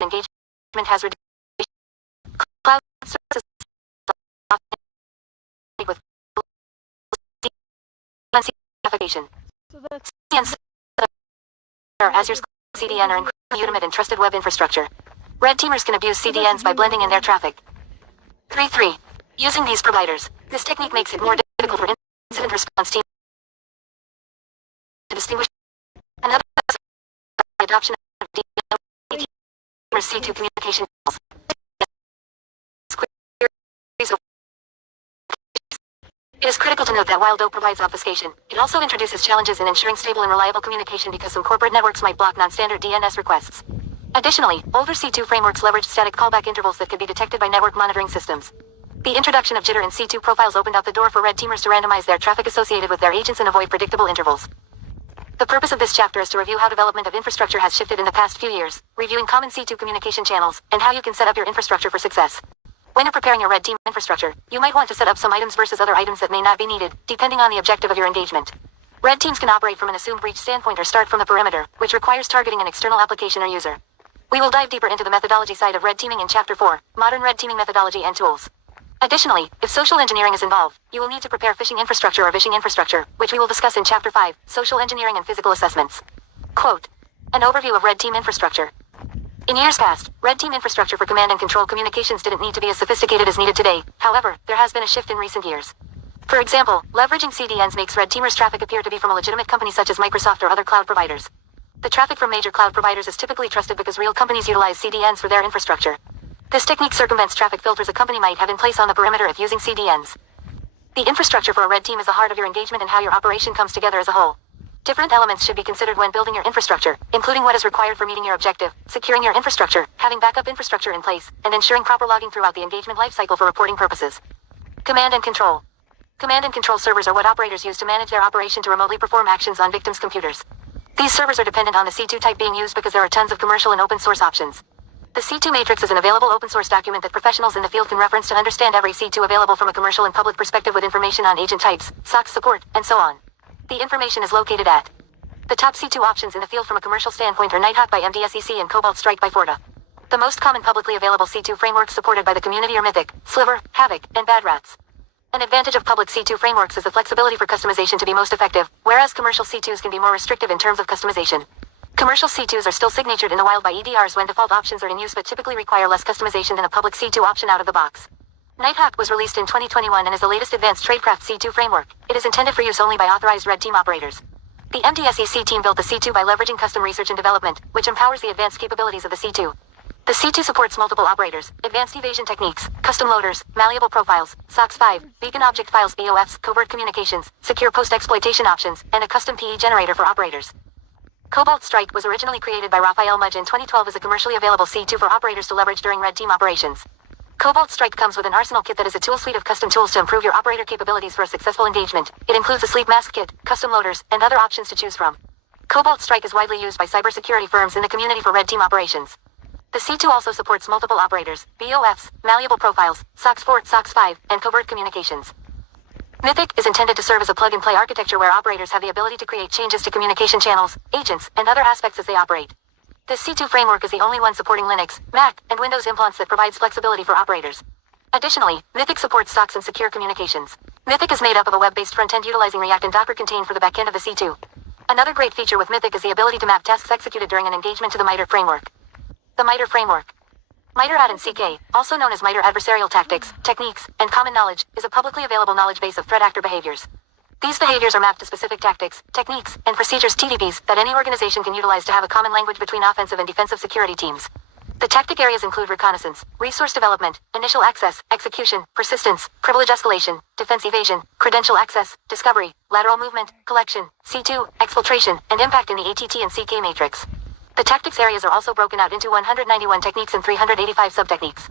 engagement has reduced. Cloud services with application. so that's Azure's CDN are legitimate and trusted web infrastructure. Red teamers can abuse CDNs by blending in their traffic. 3.3. Using these providers. This technique makes it more difficult for incident response teams to distinguish another adoption of DMS C2 communication channels. It is critical to note that while DOE provides obfuscation, it also introduces challenges in ensuring stable and reliable communication because some corporate networks might block non-standard DNS requests. Additionally, older C2 frameworks leveraged static callback intervals that could be detected by network monitoring systems. The introduction of jitter in C2 profiles opened up the door for red teamers to randomize their traffic associated with their agents and avoid predictable intervals. The purpose of this chapter is to review how development of infrastructure has shifted in the past few years, reviewing common C2 communication channels, and how you can set up your infrastructure for success. When you're preparing your red team infrastructure, you might want to set up some items versus other items that may not be needed, depending on the objective of your engagement. Red teams can operate from an assumed breach standpoint or start from the perimeter, which requires targeting an external application or user. We will dive deeper into the methodology side of red teaming in Chapter 4, Modern Red Teaming Methodology and Tools. Additionally, if social engineering is involved, you will need to prepare phishing infrastructure or vishing infrastructure, which we will discuss in Chapter 5, Social Engineering and Physical Assessments. Quote, an overview of red team infrastructure. In years past, red team infrastructure for command and control communications didn't need to be as sophisticated as needed today. However, there has been a shift in recent years. For example, leveraging CDNs makes red teamers' traffic appear to be from a legitimate company such as Microsoft or other cloud providers. The traffic from major cloud providers is typically trusted because real companies utilize CDNs for their infrastructure. This technique circumvents traffic filters a company might have in place on the perimeter if using CDNs. The infrastructure for a red team is the heart of your engagement and how your operation comes together as a whole. Different elements should be considered when building your infrastructure, including what is required for meeting your objective, securing your infrastructure, having backup infrastructure in place, and ensuring proper logging throughout the engagement lifecycle for reporting purposes. Command and control. Command and control servers are what operators use to manage their operation to remotely perform actions on victims' computers. These servers are dependent on the C2 type being used because there are tons of commercial and open source options. The C2 matrix is an available open source document that professionals in the field can reference to understand every C2 available from a commercial and public perspective with information on agent types, SOC support, and so on. The information is located at the top C2 options in the field from a commercial standpoint are Nighthawk by MDSEC and Cobalt Strike by Forta. The most common publicly available C2 frameworks supported by the community are Mythic, Sliver, Havoc, and Bad Rats. An advantage of public C2 frameworks is the flexibility for customization to be most effective, whereas commercial C2s can be more restrictive in terms of customization. Commercial C2s are still signatured in the wild by EDRs when default options are in use but typically require less customization than a public C2 option out of the box. Nighthawk was released in 2021 and is the latest advanced tradecraft C2 framework. It is intended for use only by authorized red team operators. The MDSEC team built the C2 by leveraging custom research and development, which empowers the advanced capabilities of the C2. The C2 supports multiple operators, advanced evasion techniques, custom loaders, malleable profiles, SOX 5, beacon object files BOFs, covert communications, secure post-exploitation options, and a custom PE generator for operators. Cobalt Strike was originally created by Raphael Mudge in 2012 as a commercially available C2 for operators to leverage during red team operations. Cobalt Strike comes with an arsenal kit that is a tool suite of custom tools to improve your operator capabilities for a successful engagement. It includes a sleep mask kit, custom loaders, and other options to choose from. Cobalt Strike is widely used by cybersecurity firms in the community for red team operations. The C2 also supports multiple operators, BOFs, malleable profiles, SOX 4, SOX 5, and covert communications. Mythic is intended to serve as a plug-and-play architecture where operators have the ability to create changes to communication channels, agents, and other aspects as they operate. This C2 framework is the only one supporting Linux, Mac, and Windows implants that provides flexibility for operators. Additionally, Mythic supports SOX and secure communications. Mythic is made up of a web-based front-end utilizing React and Docker contained for the backend of the C2. Another great feature with Mythic is the ability to map tasks executed during an engagement to the MITRE framework. The MITRE framework. MITRE AD and CK, also known as MITRE Adversarial Tactics, Techniques, and Common Knowledge, is a publicly available knowledge base of threat actor behaviors. These behaviors are mapped to specific tactics, techniques, and procedures (TDPs) that any organization can utilize to have a common language between offensive and defensive security teams. The tactic areas include reconnaissance, resource development, initial access, execution, persistence, privilege escalation, defense evasion, credential access, discovery, lateral movement, collection, C2, exfiltration, and impact in the ATT and CK matrix. The tactics areas are also broken out into 191 techniques and 385 subtechniques.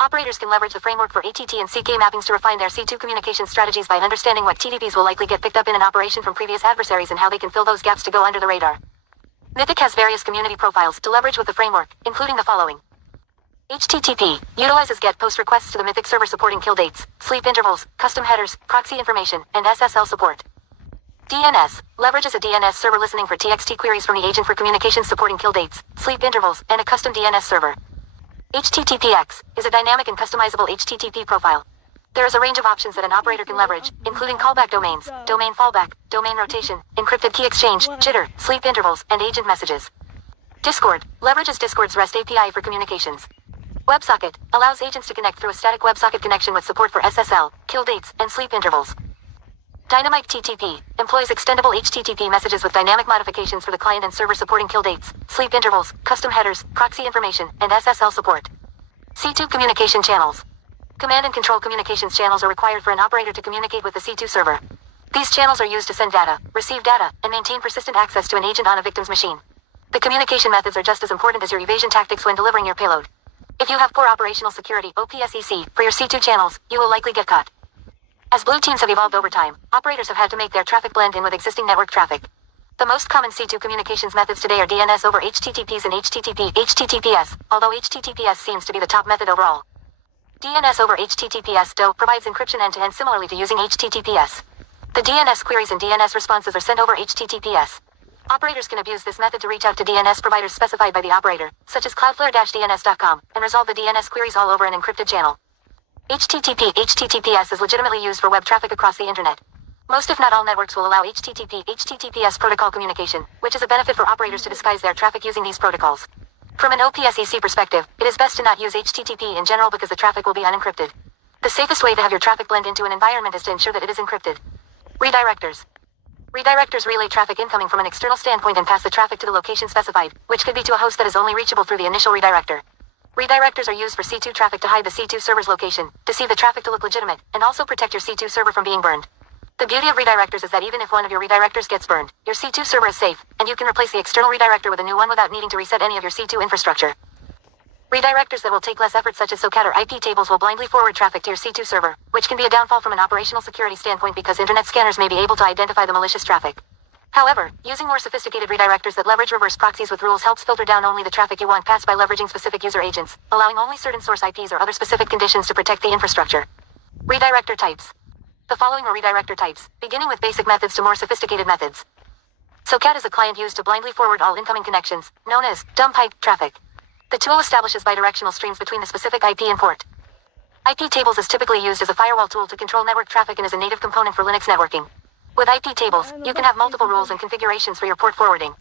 Operators can leverage the framework for ATT and CK mappings to refine their C2 communication strategies by understanding what TDPs will likely get picked up in an operation from previous adversaries and how they can fill those gaps to go under the radar. Mythic has various community profiles to leverage with the framework, including the following. HTTP utilizes GET POST requests to the Mythic server supporting kill dates, sleep intervals, custom headers, proxy information, and SSL support. DNS leverages a DNS server listening for TXT queries from the agent for communications supporting kill dates, sleep intervals, and a custom DNS server. HTTPX is a dynamic and customizable HTTP profile. There is a range of options that an operator can leverage, including callback domains, domain fallback, domain rotation, encrypted key exchange, jitter, sleep intervals, and agent messages. Discord leverages Discord's REST API for communications. WebSocket allows agents to connect through a static WebSocket connection with support for SSL, kill dates, and sleep intervals. Dynamite TTP employs extendable HTTP messages with dynamic modifications for the client and server supporting kill dates, sleep intervals, custom headers, proxy information, and SSL support. C2 communication channels. Command and control communications channels are required for an operator to communicate with the C2 server. These channels are used to send data, receive data, and maintain persistent access to an agent on a victim's machine. The communication methods are just as important as your evasion tactics when delivering your payload. If you have poor operational security (OPSEC) for your C2 channels, you will likely get caught. As blue teams have evolved over time, operators have had to make their traffic blend in with existing network traffic. The most common C2 communications methods today are DNS over HTTPs and HTTPS, although HTTPS seems to be the top method overall. DNS over HTTPS, though, provides encryption end-to-end similarly to using HTTPS. The DNS queries and DNS responses are sent over HTTPS. Operators can abuse this method to reach out to DNS providers specified by the operator, such as Cloudflare-DNS.com, and resolve the DNS queries all over an encrypted channel. HTTPS is legitimately used for web traffic across the internet. Most if not all networks will allow HTTPS protocol communication, which is a benefit for operators to disguise their traffic using these protocols. From an OPSEC perspective, it is best to not use HTTP in general because the traffic will be unencrypted. The safest way to have your traffic blend into an environment is to ensure that it is encrypted. Redirectors. Redirectors relay traffic incoming from an external standpoint and pass the traffic to the location specified, which could be to a host that is only reachable through the initial redirector. Redirectors are used for C2 traffic to hide the C2 server's location, deceive the traffic to look legitimate, and also protect your C2 server from being burned. The beauty of redirectors is that even if one of your redirectors gets burned, your C2 server is safe, and you can replace the external redirector with a new one without needing to reset any of your C2 infrastructure. Redirectors that will take less effort such as SOCAT or IP tables will blindly forward traffic to your C2 server, which can be a downfall from an operational security standpoint because internet scanners may be able to identify the malicious traffic. However, using more sophisticated redirectors that leverage reverse proxies with rules helps filter down only the traffic you want passed by leveraging specific user agents, allowing only certain source IPs or other specific conditions to protect the infrastructure. Redirector types. The following are redirector types, beginning with basic methods to more sophisticated methods. SOCAT is a client used to blindly forward all incoming connections, known as dumb pipe traffic. The tool establishes bidirectional streams between the specific IP and port. IP tables is typically used as a firewall tool to control network traffic and is a native component for Linux networking. With IP tables, you can have multiple rules and configurations for your port forwarding.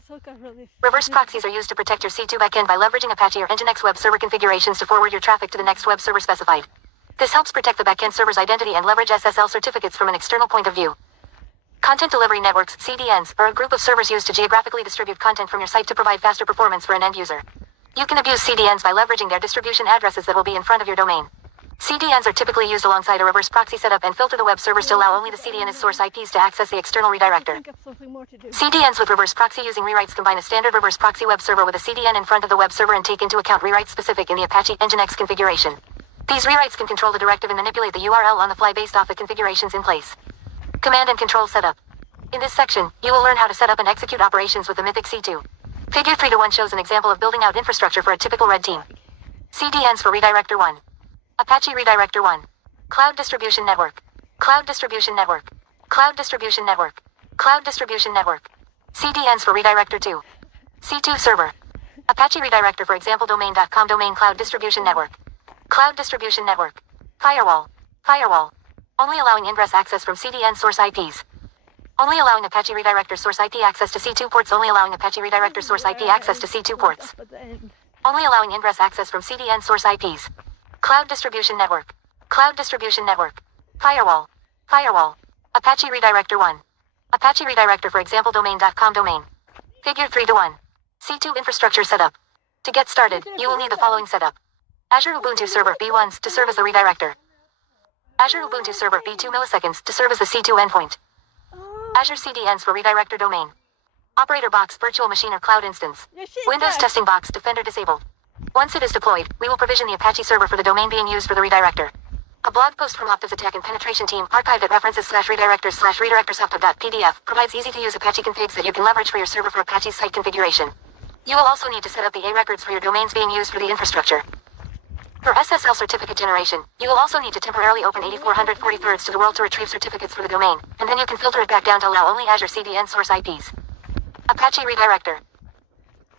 Reverse proxies are used to protect your C2 backend by leveraging Apache or Nginx web server configurations to forward your traffic to the next web server specified. This helps protect the backend server's identity and leverage SSL certificates from an external point of view. Content Delivery Networks, CDNs, are a group of servers used to geographically distribute content from your site to provide faster performance for an end user. You can abuse CDNs by leveraging their distribution addresses that will be in front of your domain. CDNs are typically used alongside a reverse proxy setup and filter the web servers to allow only the CDN's source IPs to access the external redirector. CDNs with reverse proxy using rewrites combine a standard reverse proxy web server with a CDN in front of the web server and take into account rewrites specific in the Apache Nginx configuration. These rewrites can control the directive and manipulate the URL on the fly based off the configurations in place. Command and control setup. In this section, you will learn how to set up and execute operations with the Mythic C2. Figure 3:1 shows an example of building out infrastructure for a typical red team. CDNs for Redirector 1. Apache Redirector 1. Cloud Distribution Network. Cloud Distribution Network. Cloud Distribution Network. Cloud Distribution Network. CDNs for Redirector 2. C2 Server. Apache Redirector for example domain.com Domain Cloud Distribution Network. Cloud Distribution Network. Firewall. Firewall. Only allowing ingress access from CDN source IPs. Only allowing Apache Redirector source IP access to C2 ports. Only allowing Apache Redirector source IP access to C2 ports. Only allowing ingress access from CDN source IPs. Cloud Distribution Network. Cloud Distribution Network. Firewall. Firewall. Apache Redirector 1. Apache Redirector for example domain.com Domain. Figure 3:1. C2 infrastructure setup. To get started, you will need the following setup. Azure Ubuntu Server B1s to serve as the redirector. Azure Ubuntu Server B2 milliseconds to serve as the C2 endpoint. Azure CDNs for redirector domain. Operator box virtual machine or cloud instance. Windows testing box defender disabled. Once it is deployed, we will provision the Apache server for the domain being used for the redirector. A blog post from Optiv's attack and penetration team archived at references/redirectors/redirectorsoptiv.pdf provides easy-to-use Apache configs that you can leverage for your server for Apache's site configuration. You will also need to set up the A records for your domains being used for the infrastructure. For SSL certificate generation, you will also need to temporarily open 8443 to the world to retrieve certificates for the domain, and then you can filter it back down to allow only Azure CDN source IPs. Apache Redirector.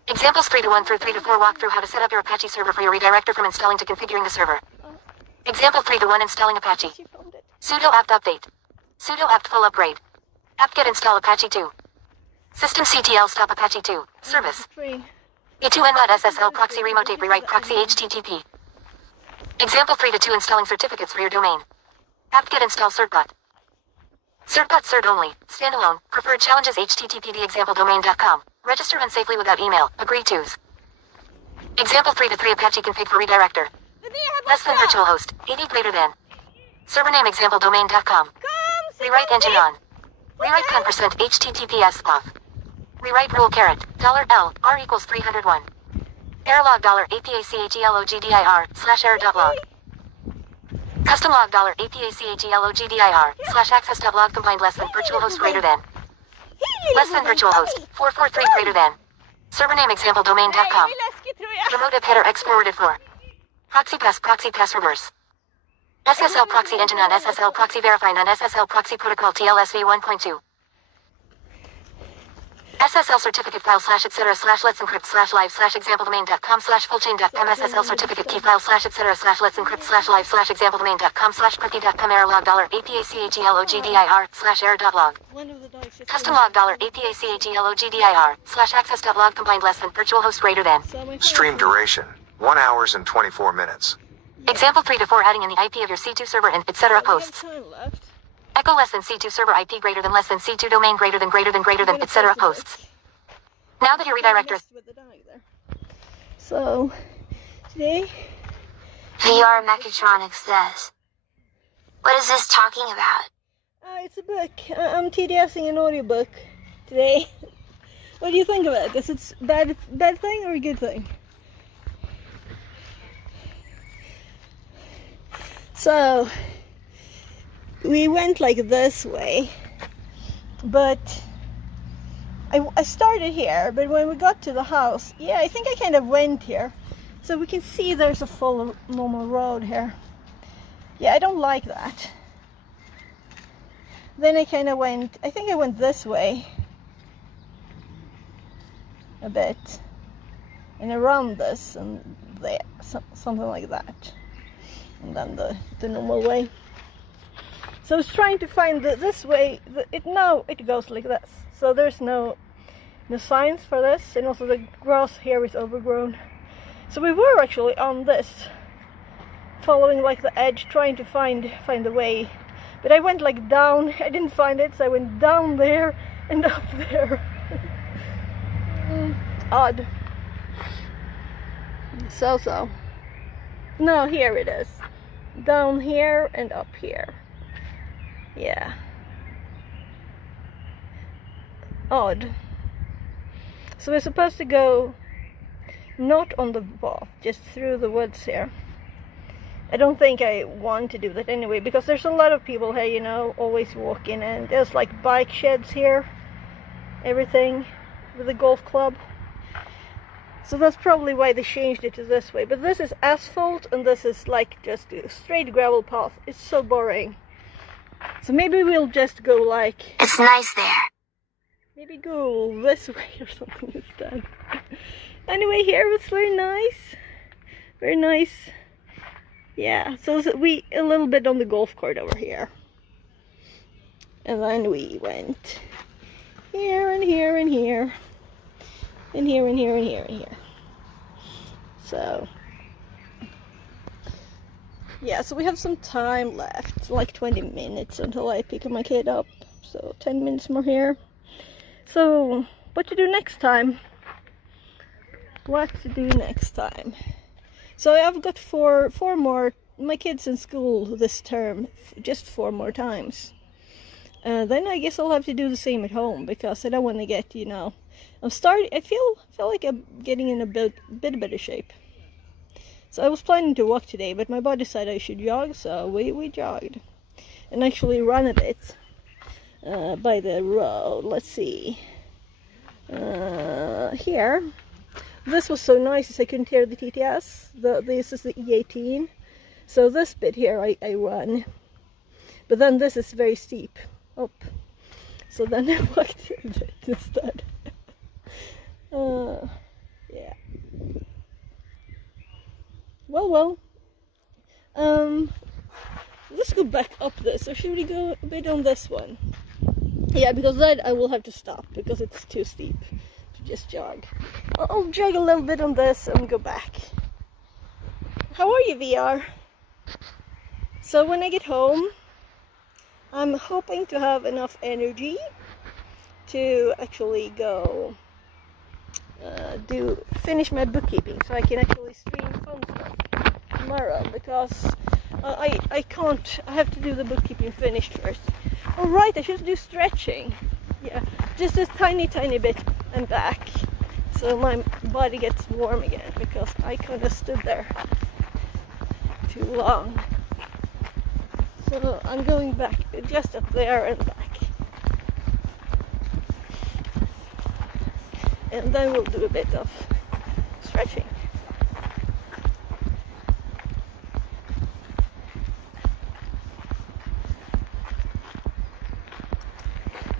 Examples 3:1 through 3:4 walk through how to set up your Apache server for your redirector from installing to configuring the server. Example 3:1 installing Apache. Sudo apt update. Sudo apt full upgrade. apt-get install Apache 2. systemctl stop Apache 2. Service. e2n.ssl proxy remote tape rewrite proxy HTTP. Example 3:2 installing certificates for your domain. apt-get install certbot. Certbot cert only, standalone, preferred challenges httpd exampledomain.com. Register unsafely without email, agree tos. Example 3:3 Apache config for redirector. Less than virtual host, 80 greater than. Server name exampledomain.com. Rewrite engine on. Rewrite %% HTTPS off. Rewrite rule $$ $L R equals 301. Error log $APACHELOGDIR/error.log. Custom log $APACHELOGDIR/access.log combined less than virtual host greater than. Less than virtual host 443 greater than. Server name exampledomain.com. Remote app header X forwarded for. Proxy pass reverse. SSL proxy engine on SSL proxy verify on SSL proxy protocol TLSV 1.2. SSL certificate file /etc/let's encrypt /live /exampledomain.com /fullchain.com SSL certificate key file /etc/let's encrypt /live /exampledomain.com /cookie.com error log $APACHELOGDIR/error.log. Custom log $APACHELOGDIR/access.log combined less than virtual host greater than. Stream duration, 1 hour and 24 minutes. Example 3:4 adding in the IP of your C2 server and etc. posts. Echo less than C2 server IP greater than C2 domain greater than etc. posts. Now that your redirector. So, today. VR Mechatronics says. What is this talking about? It's a book. I'm TDSing an audiobook today. What do you think of it? Is it bad thing or a good thing? So, we went like this way, but I started here, but when we got to the house, yeah, I think I kind of went here. So we can see there's a full normal road here. Yeah, I don't like that. Then I kind of went, I think I went this way a bit, and around this and there, something like that. And then the normal way. So I was trying to find this way. Now it goes like this. So there's no signs for this, and also the grass here is overgrown. So we were actually on this, following like the edge, trying to find the way. But I went like down, I didn't find it, so I went down there and up there. Odd. So. No, here it is. Down here and up here. Yeah. Odd. So we're supposed to go not on the path, just through the woods here. I don't think I want to do that anyway, because there's a lot of people here, you know, always walking, and there's like bike sheds here, everything, with a golf club. So that's probably why they changed it to this way. But this is asphalt, and this is like just a straight gravel path. It's so boring. So maybe we'll just go like... It's nice there. Maybe go this way or something instead. Anyway, here was very nice. Very nice. Yeah, so we a little bit on the golf court over here. And then we went here and here and here. And here and here and here and here. So yeah, so we have some time left, like 20 minutes until I pick my kid up. So 10 minutes more here. So what to do next time? What to do next time? So I've got four more, my kids in school this term, just 4 more times. Then I guess I'll have to do the same at home, because I don't want to get, you know, I feel like I'm getting in a bit better shape. So I was planning to walk today, but my body said I should jog, so we jogged. And actually run a bit by the road. Let's see. Here. This was so nice as I couldn't hear the TTS. This is the E18. So this bit here I run. But then this is very steep up. So then I walked a bit instead. Yeah. Well. Let's go back up this. Or should we go a bit on this one? Yeah, because then I will have to stop because it's too steep to just jog. I'll jog a little bit on this and go back. How are you, VR? So when I get home, I'm hoping to have enough energy to actually go finish my bookkeeping, so I can actually stream fun stuff tomorrow, because I can't. I have to do the bookkeeping finished first. Oh right, I should do stretching. Yeah, just a tiny bit and back, so my body gets warm again, because I kind of stood there too long. So I'm going back, just up there and back. And then we'll do a bit of stretching.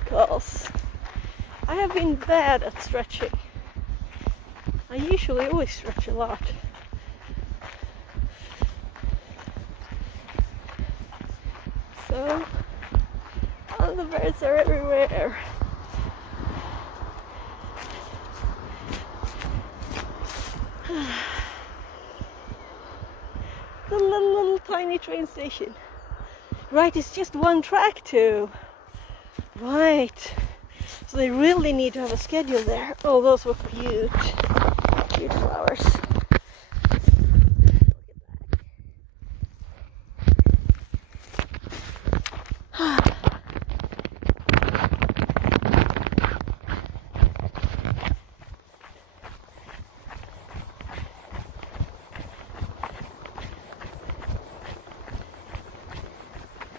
Because I have been bad at stretching. I usually always stretch a lot. So, all the birds are everywhere. The little tiny train station. Right, it's just one track too. Right. So they really need to have a schedule there. Oh, those were cute. Cute flowers.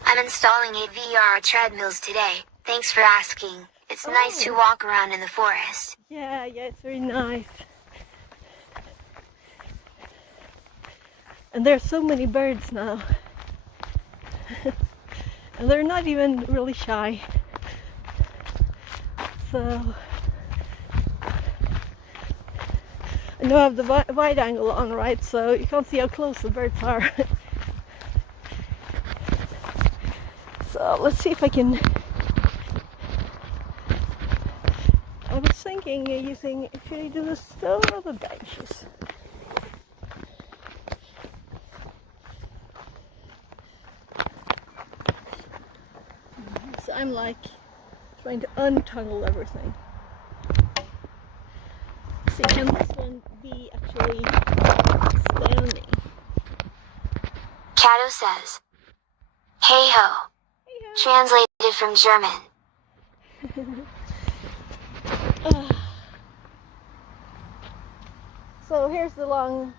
I'm installing a VR treadmills today. Thanks for asking. It's nice to walk around in the forest. Yeah, it's very nice. And there's so many birds now. And they're not even really shy. So I know I have the wide angle on, right? So you can't see how close the birds are. So let's see if I can. I was thinking using, should I do the stone or the benches? I'm like trying to untangle everything. See, can this one be actually standing? Kato says, "Hey ho." Translated from German. So here's the long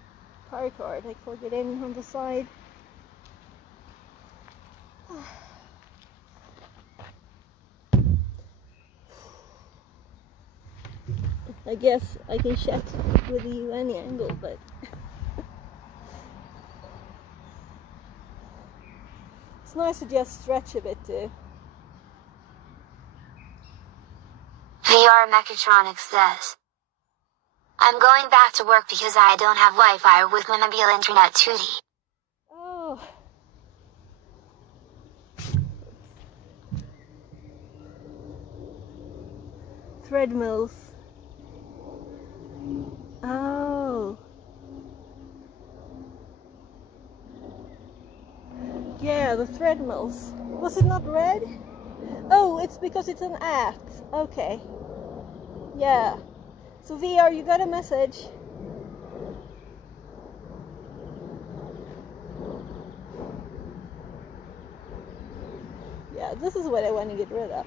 paracord. I plug it in on the side. I guess I can chat with you any angle, but it's nice to just stretch a bit too. VR Mechatronics says, "I'm going back to work because I don't have Wi-Fi with my mobile internet 2D. Oh. Treadmills. Oh. Yeah, the treadmills. Was it not red? Oh, it's because it's an at. Okay. Yeah. So VR, you got a message. Yeah, this is what I want to get rid of.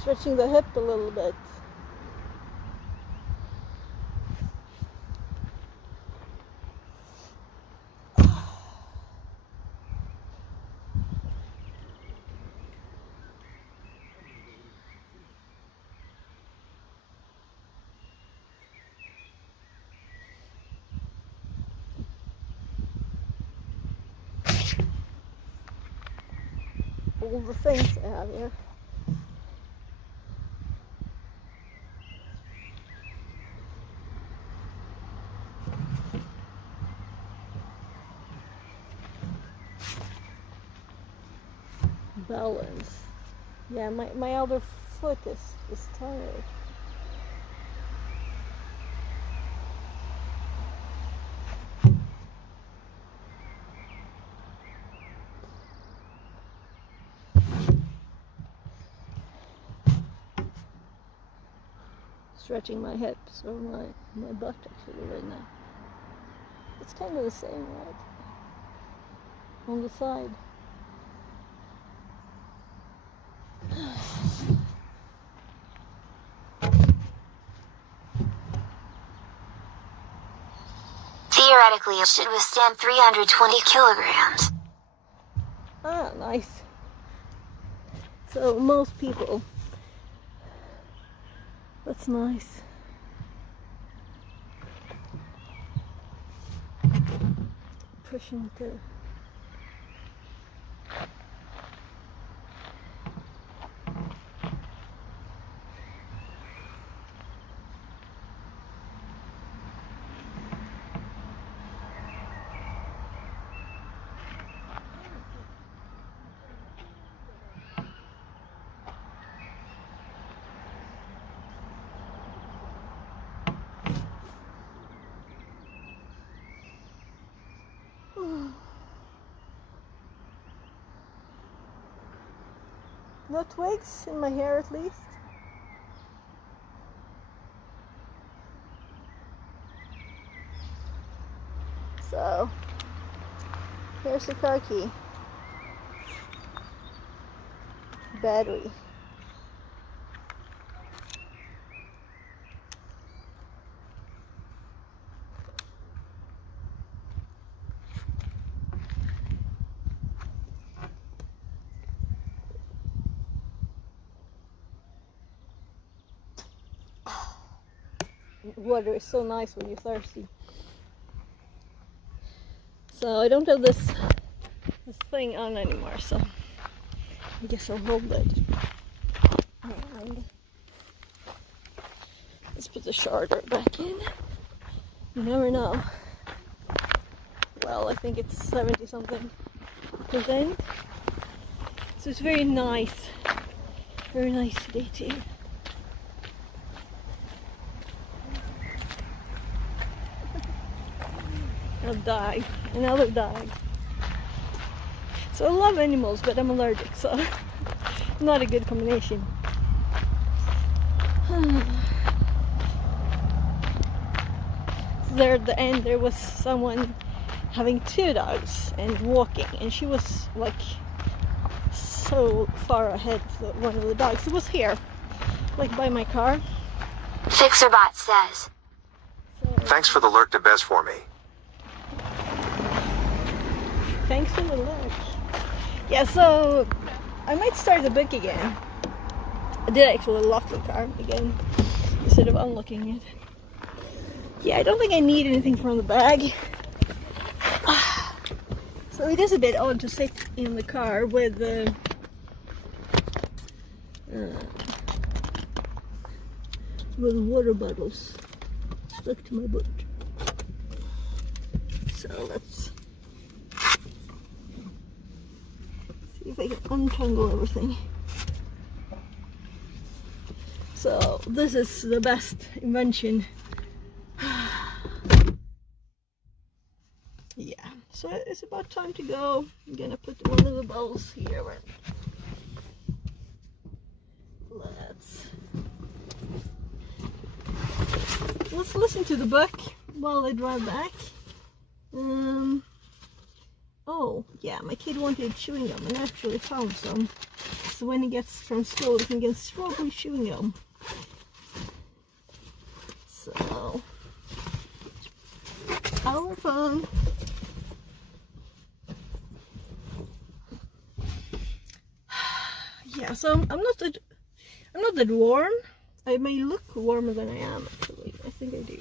Stretching the hip a little bit. All the things I have here. Balance. Yeah, my other foot is tired. Stretching my hips or my butt actually right now. It's kind of the same, right? On the side. Theoretically, it should withstand 320 kilograms. Ah, nice. So most people. That's nice. Pushing to. No twigs in my hair at least. So, here's the car key. Battery. Water is so nice when you're thirsty. So I don't have this thing on anymore, so I guess I'll hold it. And let's put the charger back in. You never know. Well, I think it's 70 something. present. So it's very nice today too. A dog, another dog. So I love animals, but I'm allergic, so not a good combination. There at the end there was someone having two dogs and walking, and she was like so far ahead that one of the dogs was here, like by my car. Fixerbot says. Thanks for the alert to Bez for me. Thanks for the look. Yeah, so I might start the book again. I did actually lock the car again instead of unlocking it. Yeah, I don't think I need anything from the bag. So it is a bit odd to sit in the car with water bottles stuck to my boot. So let's see if I can untangle everything. So this is the best invention. Yeah, so it's about time to go. I'm gonna put one of the bowls here and let's listen to the book while I drive back. Oh yeah, my kid wanted chewing gum and I actually found some. So when he gets from school, he can get strawberry chewing gum. So our fun. Yeah, so I'm not that warm. I may look warmer than I am actually. I think I do.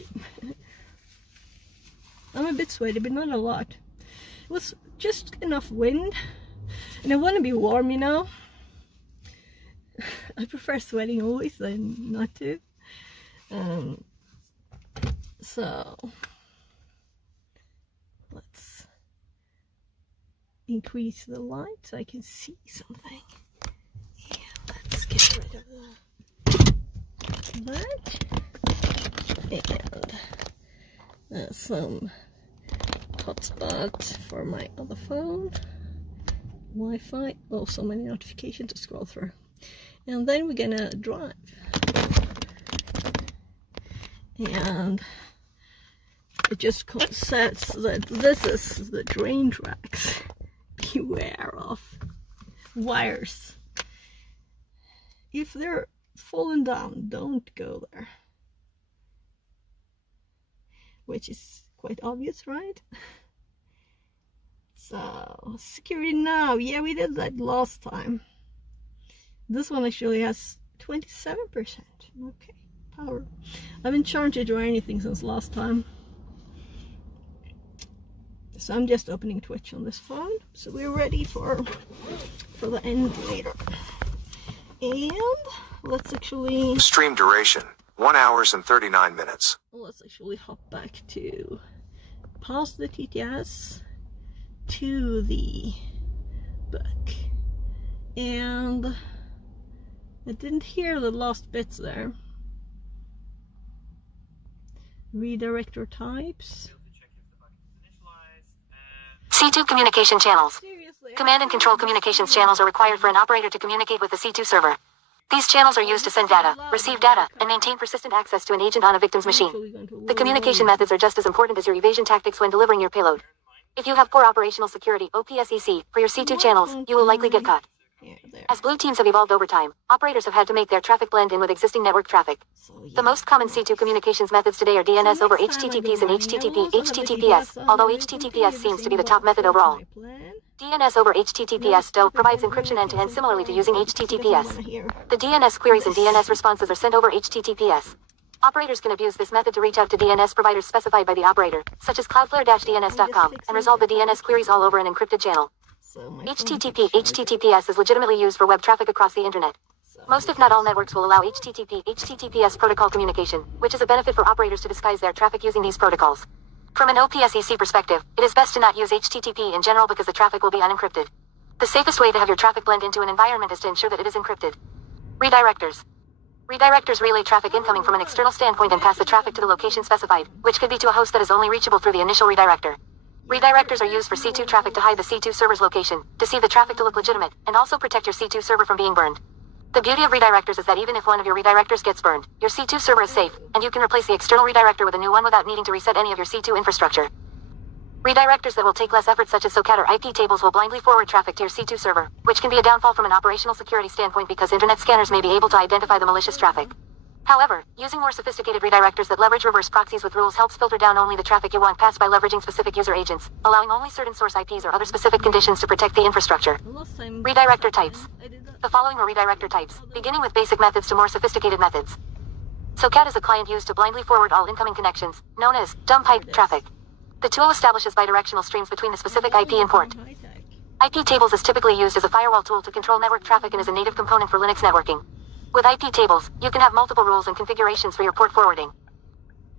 I'm a bit sweaty, but not a lot. It was just enough wind, and I want to be warm, you know. I prefer sweating always than not to. So let's increase the light so I can see something. Yeah, let's get rid of that. And some hotspot for my other phone. Wi-Fi. Oh, so many notifications to scroll through. And then we're gonna drive. And it just says that this is the train tracks. Beware of wires. If they're falling down, don't go there. Which is quite obvious, right? So, security now. Yeah, we did that last time. This one actually has 27%. Okay, power. I haven't charged it or anything since last time. So I'm just opening Twitch on this phone. So we're ready for the end later. And let's actually... Stream duration, 1 hour and 39 minutes. Let's actually hop back to past the TTS to the book. And I didn't hear the last bits there. Redirector types. C2 communication channels. Seriously, Command and control communications channels are required for an operator to communicate with the C2 server. These channels are used to send data, receive data, and maintain persistent access to an agent on a victim's machine. The communication methods are just as important as your evasion tactics when delivering your payload. If you have poor operational security (OPSEC) for your C2 channels, you will likely get caught. As blue teams have evolved over time, operators have had to make their traffic blend in with existing network traffic. The most common C2 communications methods today are DNS over HTTPs and HTTPS, although HTTPS seems to be the top method overall. DNS over HTTPS still provides encryption end-to-end similarly to using HTTPS. The DNS queries and DNS responses are sent over HTTPS. Operators can abuse this method to reach out to DNS providers specified by the operator, such as Cloudflare-DNS.com, and resolve the DNS queries all over an encrypted channel. HTTPS is legitimately used for web traffic across the internet. Most if not all networks will allow HTTPS protocol communication, which is a benefit for operators to disguise their traffic using these protocols. From an OPSEC perspective, it is best to not use HTTP in general because the traffic will be unencrypted. The safest way to have your traffic blend into an environment is to ensure that it is encrypted. Redirectors. Redirectors relay traffic incoming from an external standpoint and pass the traffic to the location specified, which could be to a host that is only reachable through the initial redirector. Redirectors are used for C2 traffic to hide the C2 server's location, deceive the traffic to look legitimate, and also protect your C2 server from being burned. The beauty of redirectors is that even if one of your redirectors gets burned, your C2 server is safe, and you can replace the external redirector with a new one without needing to reset any of your C2 infrastructure. Redirectors that will take less effort such as SOCAT or IP tables will blindly forward traffic to your C2 server, which can be a downfall from an operational security standpoint because internet scanners may be able to identify the malicious traffic. However, using more sophisticated redirectors that leverage reverse proxies with rules helps filter down only the traffic you want passed by leveraging specific user agents, allowing only certain source IPs or other specific conditions to protect the infrastructure. Redirector types. The following are redirector types, beginning with basic methods to more sophisticated methods. SOCAT is a client used to blindly forward all incoming connections, known as dumb pipe traffic. The tool establishes bidirectional streams between the specific IP and port. IP tables is typically used as a firewall tool to control network traffic and is a native component for Linux networking. With IP tables, you can have multiple rules and configurations for your port forwarding.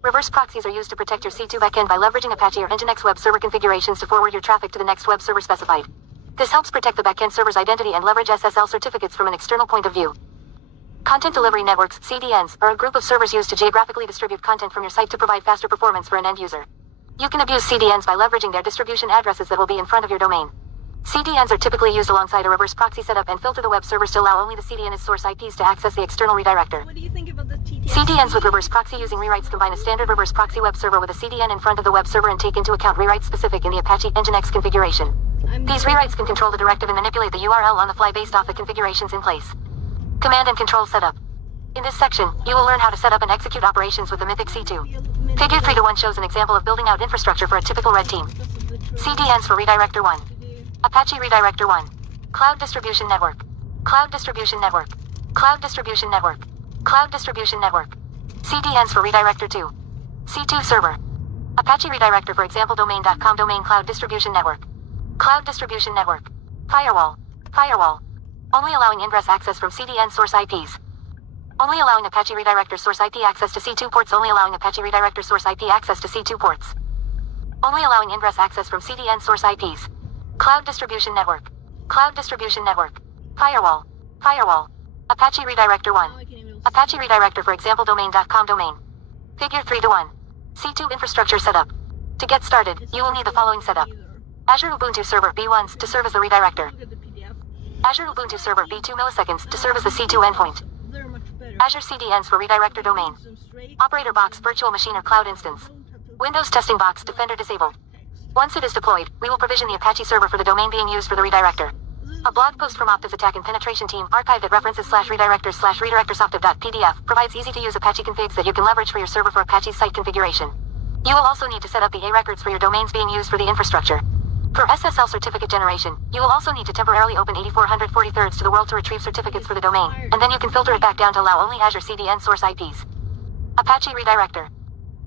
Reverse proxies are used to protect your C2 backend by leveraging Apache or Nginx web server configurations to forward your traffic to the next web server specified. This helps protect the backend server's identity and leverage SSL certificates from an external point of view. Content Delivery Networks, CDNs, are a group of servers used to geographically distribute content from your site to provide faster performance for an end user. You can abuse CDNs by leveraging their distribution addresses that will be in front of your domain. CDNs are typically used alongside a reverse proxy setup and filter the web servers to allow only the CDN's source IPs to access the external redirector. What do you think about the TTS? CDNs with reverse proxy using rewrites combine a standard reverse proxy web server with a CDN in front of the web server and take into account rewrites specific in the Apache Nginx configuration. These rewrites can control the directive and manipulate the URL on the fly based off the configurations in place. Command and control setup. In this section, you will learn how to set up and execute operations with the Mythic C2. Figure 3:1 shows an example of building out infrastructure for a typical red team. CDNs for Redirector 1. Apache Redirector 1. Cloud Distribution Network. Cloud Distribution Network. Cloud Distribution Network. Cloud Distribution Network. CDNs for Redirector 2. C2 Server. Apache Redirector for example domain.com Domain Cloud Distribution Network. Cloud Distribution Network. Firewall. Firewall. Only allowing ingress access from CDN source IPs. Only allowing Apache Redirector source IP access to C2 ports. Only allowing Apache Redirector source IP access to C2 ports. Only allowing ingress access from CDN source IPs. Cloud Distribution Network. Cloud Distribution Network. Firewall. Firewall. Apache Redirector 1. Apache Redirector for example domain.com Domain. Figure 3:1. C2 infrastructure setup. To get started, you will need the following setup. Azure Ubuntu Server B1 to serve as the redirector. Azure Ubuntu Server B2 milliseconds to serve as the C2 endpoint. Azure CDNs for redirector domain. Operator box virtual machine or cloud instance. Windows testing box Defender disabled. Once it is deployed, we will provision the Apache server for the domain being used for the redirector. A blog post from Optiv's attack and penetration team archived at references/redirectors/redirectorsoptiv.pdf provides easy-to-use Apache configs that you can leverage for your server for Apache's site configuration. You will also need to set up the A records for your domains being used for the infrastructure. For SSL certificate generation, you will also need to temporarily open 8443 to the world to retrieve certificates for the domain, and then you can filter it back down to allow only Azure CDN source IPs. Apache Redirector.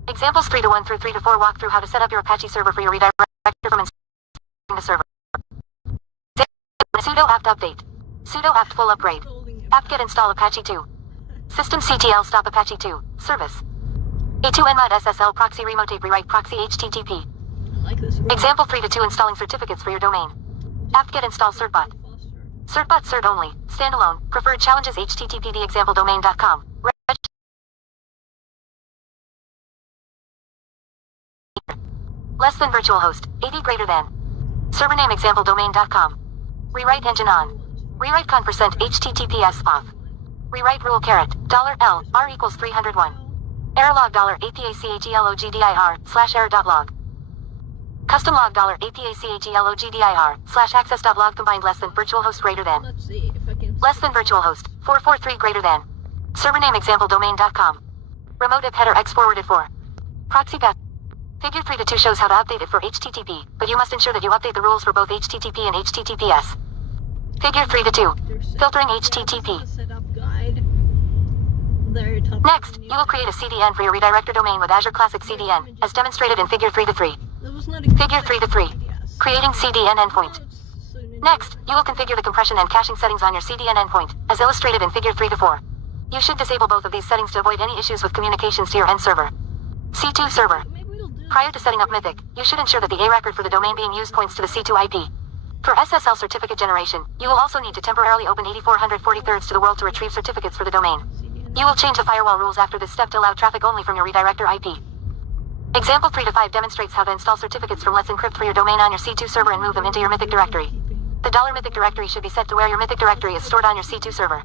Examples 3:1 through 3:4 walk through how to set up your Apache server for your redirector from installing the server. Sudo apt update. Sudo apt full upgrade. apt-get install Apache 2. systemctl stop Apache 2. Service. A2nmod SSL proxy remote rewrite proxy HTTP. Example 3:2 installing certificates for your domain. apt-get install certbot. Certbot cert only, standalone, preferred challenges HTTP the example domain.com. Less than virtual host, 80 greater than. Server name example domain.com. Rewrite engine on. Rewrite con percent HTTPS off. Rewrite rule caret, $L, R equals 301. Error log $APACHELOGDIR/error.log. Custom log $APACHELOGDIR/access.log combined less than virtual host greater than. Let's see if I can. Less than virtual host, 443 greater than. Server name example domain.com. Remote IP header X forwarded for. Proxy path. Figure 3:2 shows how to update it for HTTP, but you must ensure that you update the rules for both HTTP and HTTPS. Figure 3:2. Filtering HTTP. Next, you will create a CDN for your redirector domain with Azure Classic CDN, as demonstrated in Figure 3:3. Figure 3:3. Creating CDN endpoint. Next, you will configure the compression and caching settings on your CDN endpoint, as illustrated in Figure 3:4. You should disable both of these settings to avoid any issues with communications to your end server. C2 server. Prior to setting up Mythic, you should ensure that the A record for the domain being used points to the C2 IP. For SSL certificate generation, you will also need to temporarily open 8443 to the world to retrieve certificates for the domain. You will change the firewall rules after this step to allow traffic only from your redirector IP. Example 3 to 5 demonstrates how to install certificates from Let's Encrypt for your domain on your C2 server and move them into your Mythic directory. The $Mythic directory should be set to where your Mythic directory is stored on your C2 server.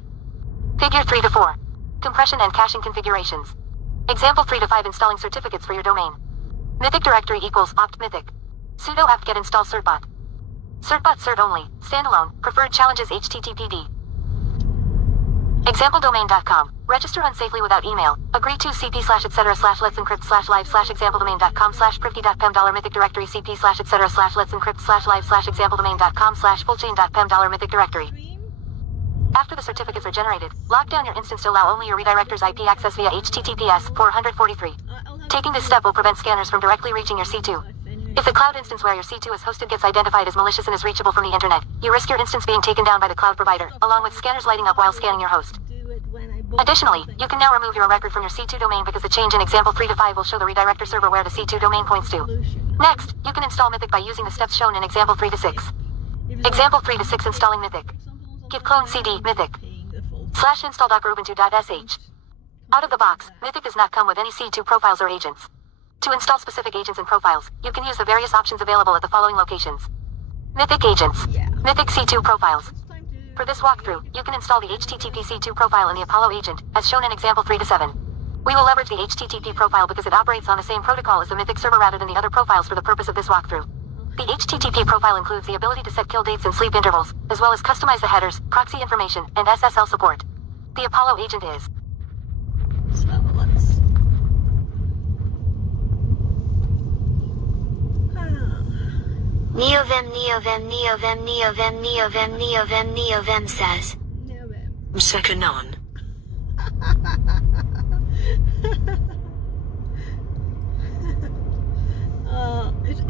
Figure 3 to 4. Compression and caching configurations. Example 3 to 5 installing certificates for your domain. Mythic directory equals opt mythic. Sudo apt-get install certbot. Certbot cert only, standalone, preferred challenges HTTPD. ExampleDomain.com. Register unsafely without email. Agree to cp/etc/let'sencrypt/live/exampledomain.com/privty.pem $Mythic directory cp/etc/let'sencrypt/live/exampledomain.com/fullchain.pem $Mythic directory. After the certificates are generated, lock down your instance to allow only your redirector's IP access via HTTPS 443. Taking this step will prevent scanners from directly reaching your C2. If the cloud instance where your C2 is hosted gets identified as malicious and is reachable from the internet, you risk your instance being taken down by the cloud provider, along with scanners lighting up while scanning your host. Additionally, you can now remove your record from your C2 domain because the change in example 3 to 5 will show the redirector server where the C2 domain points to. Next, you can install Mythic by using the steps shown in example 3 to 6. Example 3 to 6 installing Mythic. Git clone cd mythic /install.ubuntu.sh. Out of the box, Mythic does not come with any C2 profiles or agents. To install specific agents and profiles, you can use the various options available at the following locations. Mythic agents. Mythic C2 profiles. For this walkthrough, you can install the HTTP C2 profile in the Apollo agent, as shown in example 3 to 7. We will leverage the HTTP profile because it operates on the same protocol as the Mythic server rather than the other profiles for the purpose of this walkthrough. The HTTP profile includes the ability to set kill dates and sleep intervals, as well as customize the headers, proxy information, and SSL support. The Apollo agent is. So let's. Neovim says. Second on.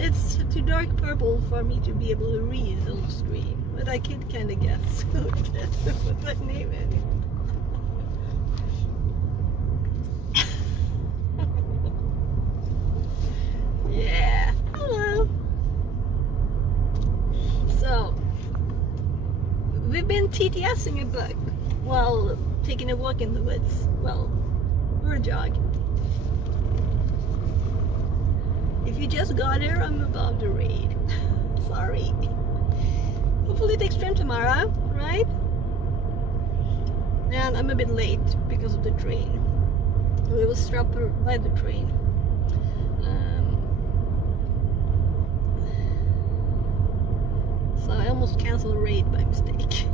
It's too dark purple for me to be able to read on the screen, but I can kind of guess what that name is. Yeah. Hello. So, we've been TTSing a book while taking a walk in the woods. Well, or a jog. If you just got here, I'm above the raid. Sorry. Hopefully it takes trim tomorrow, right? And I'm a bit late because of the train. We was stopped by the train. So I almost canceled a raid by mistake.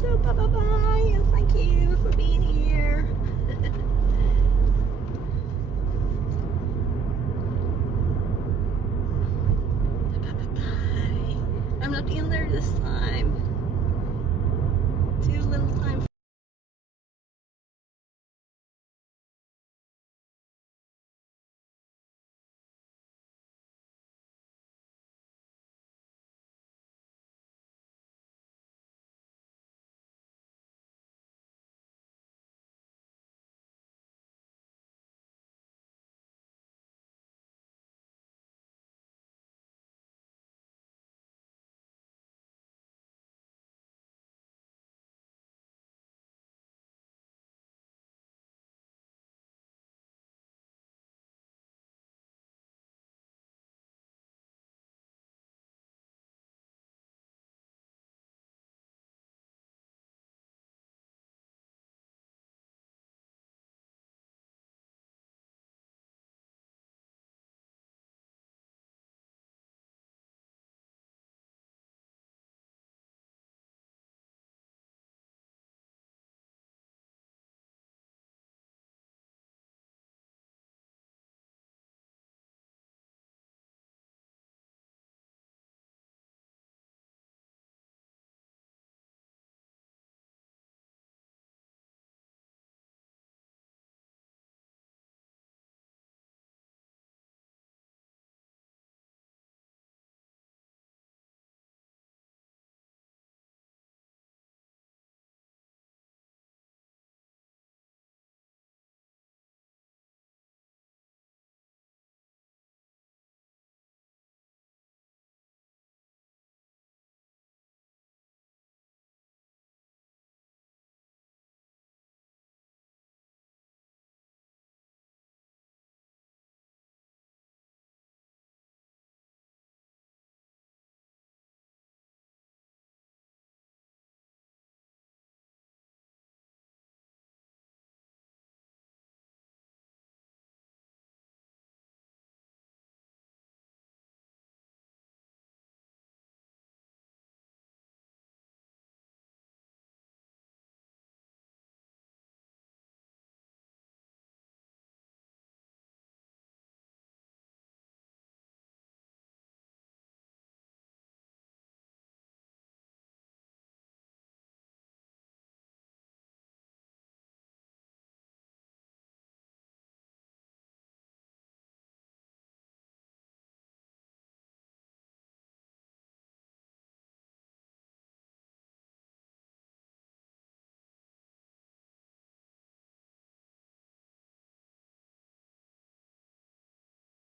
So bye and thank you for being here. Bye. I'm not in there this time.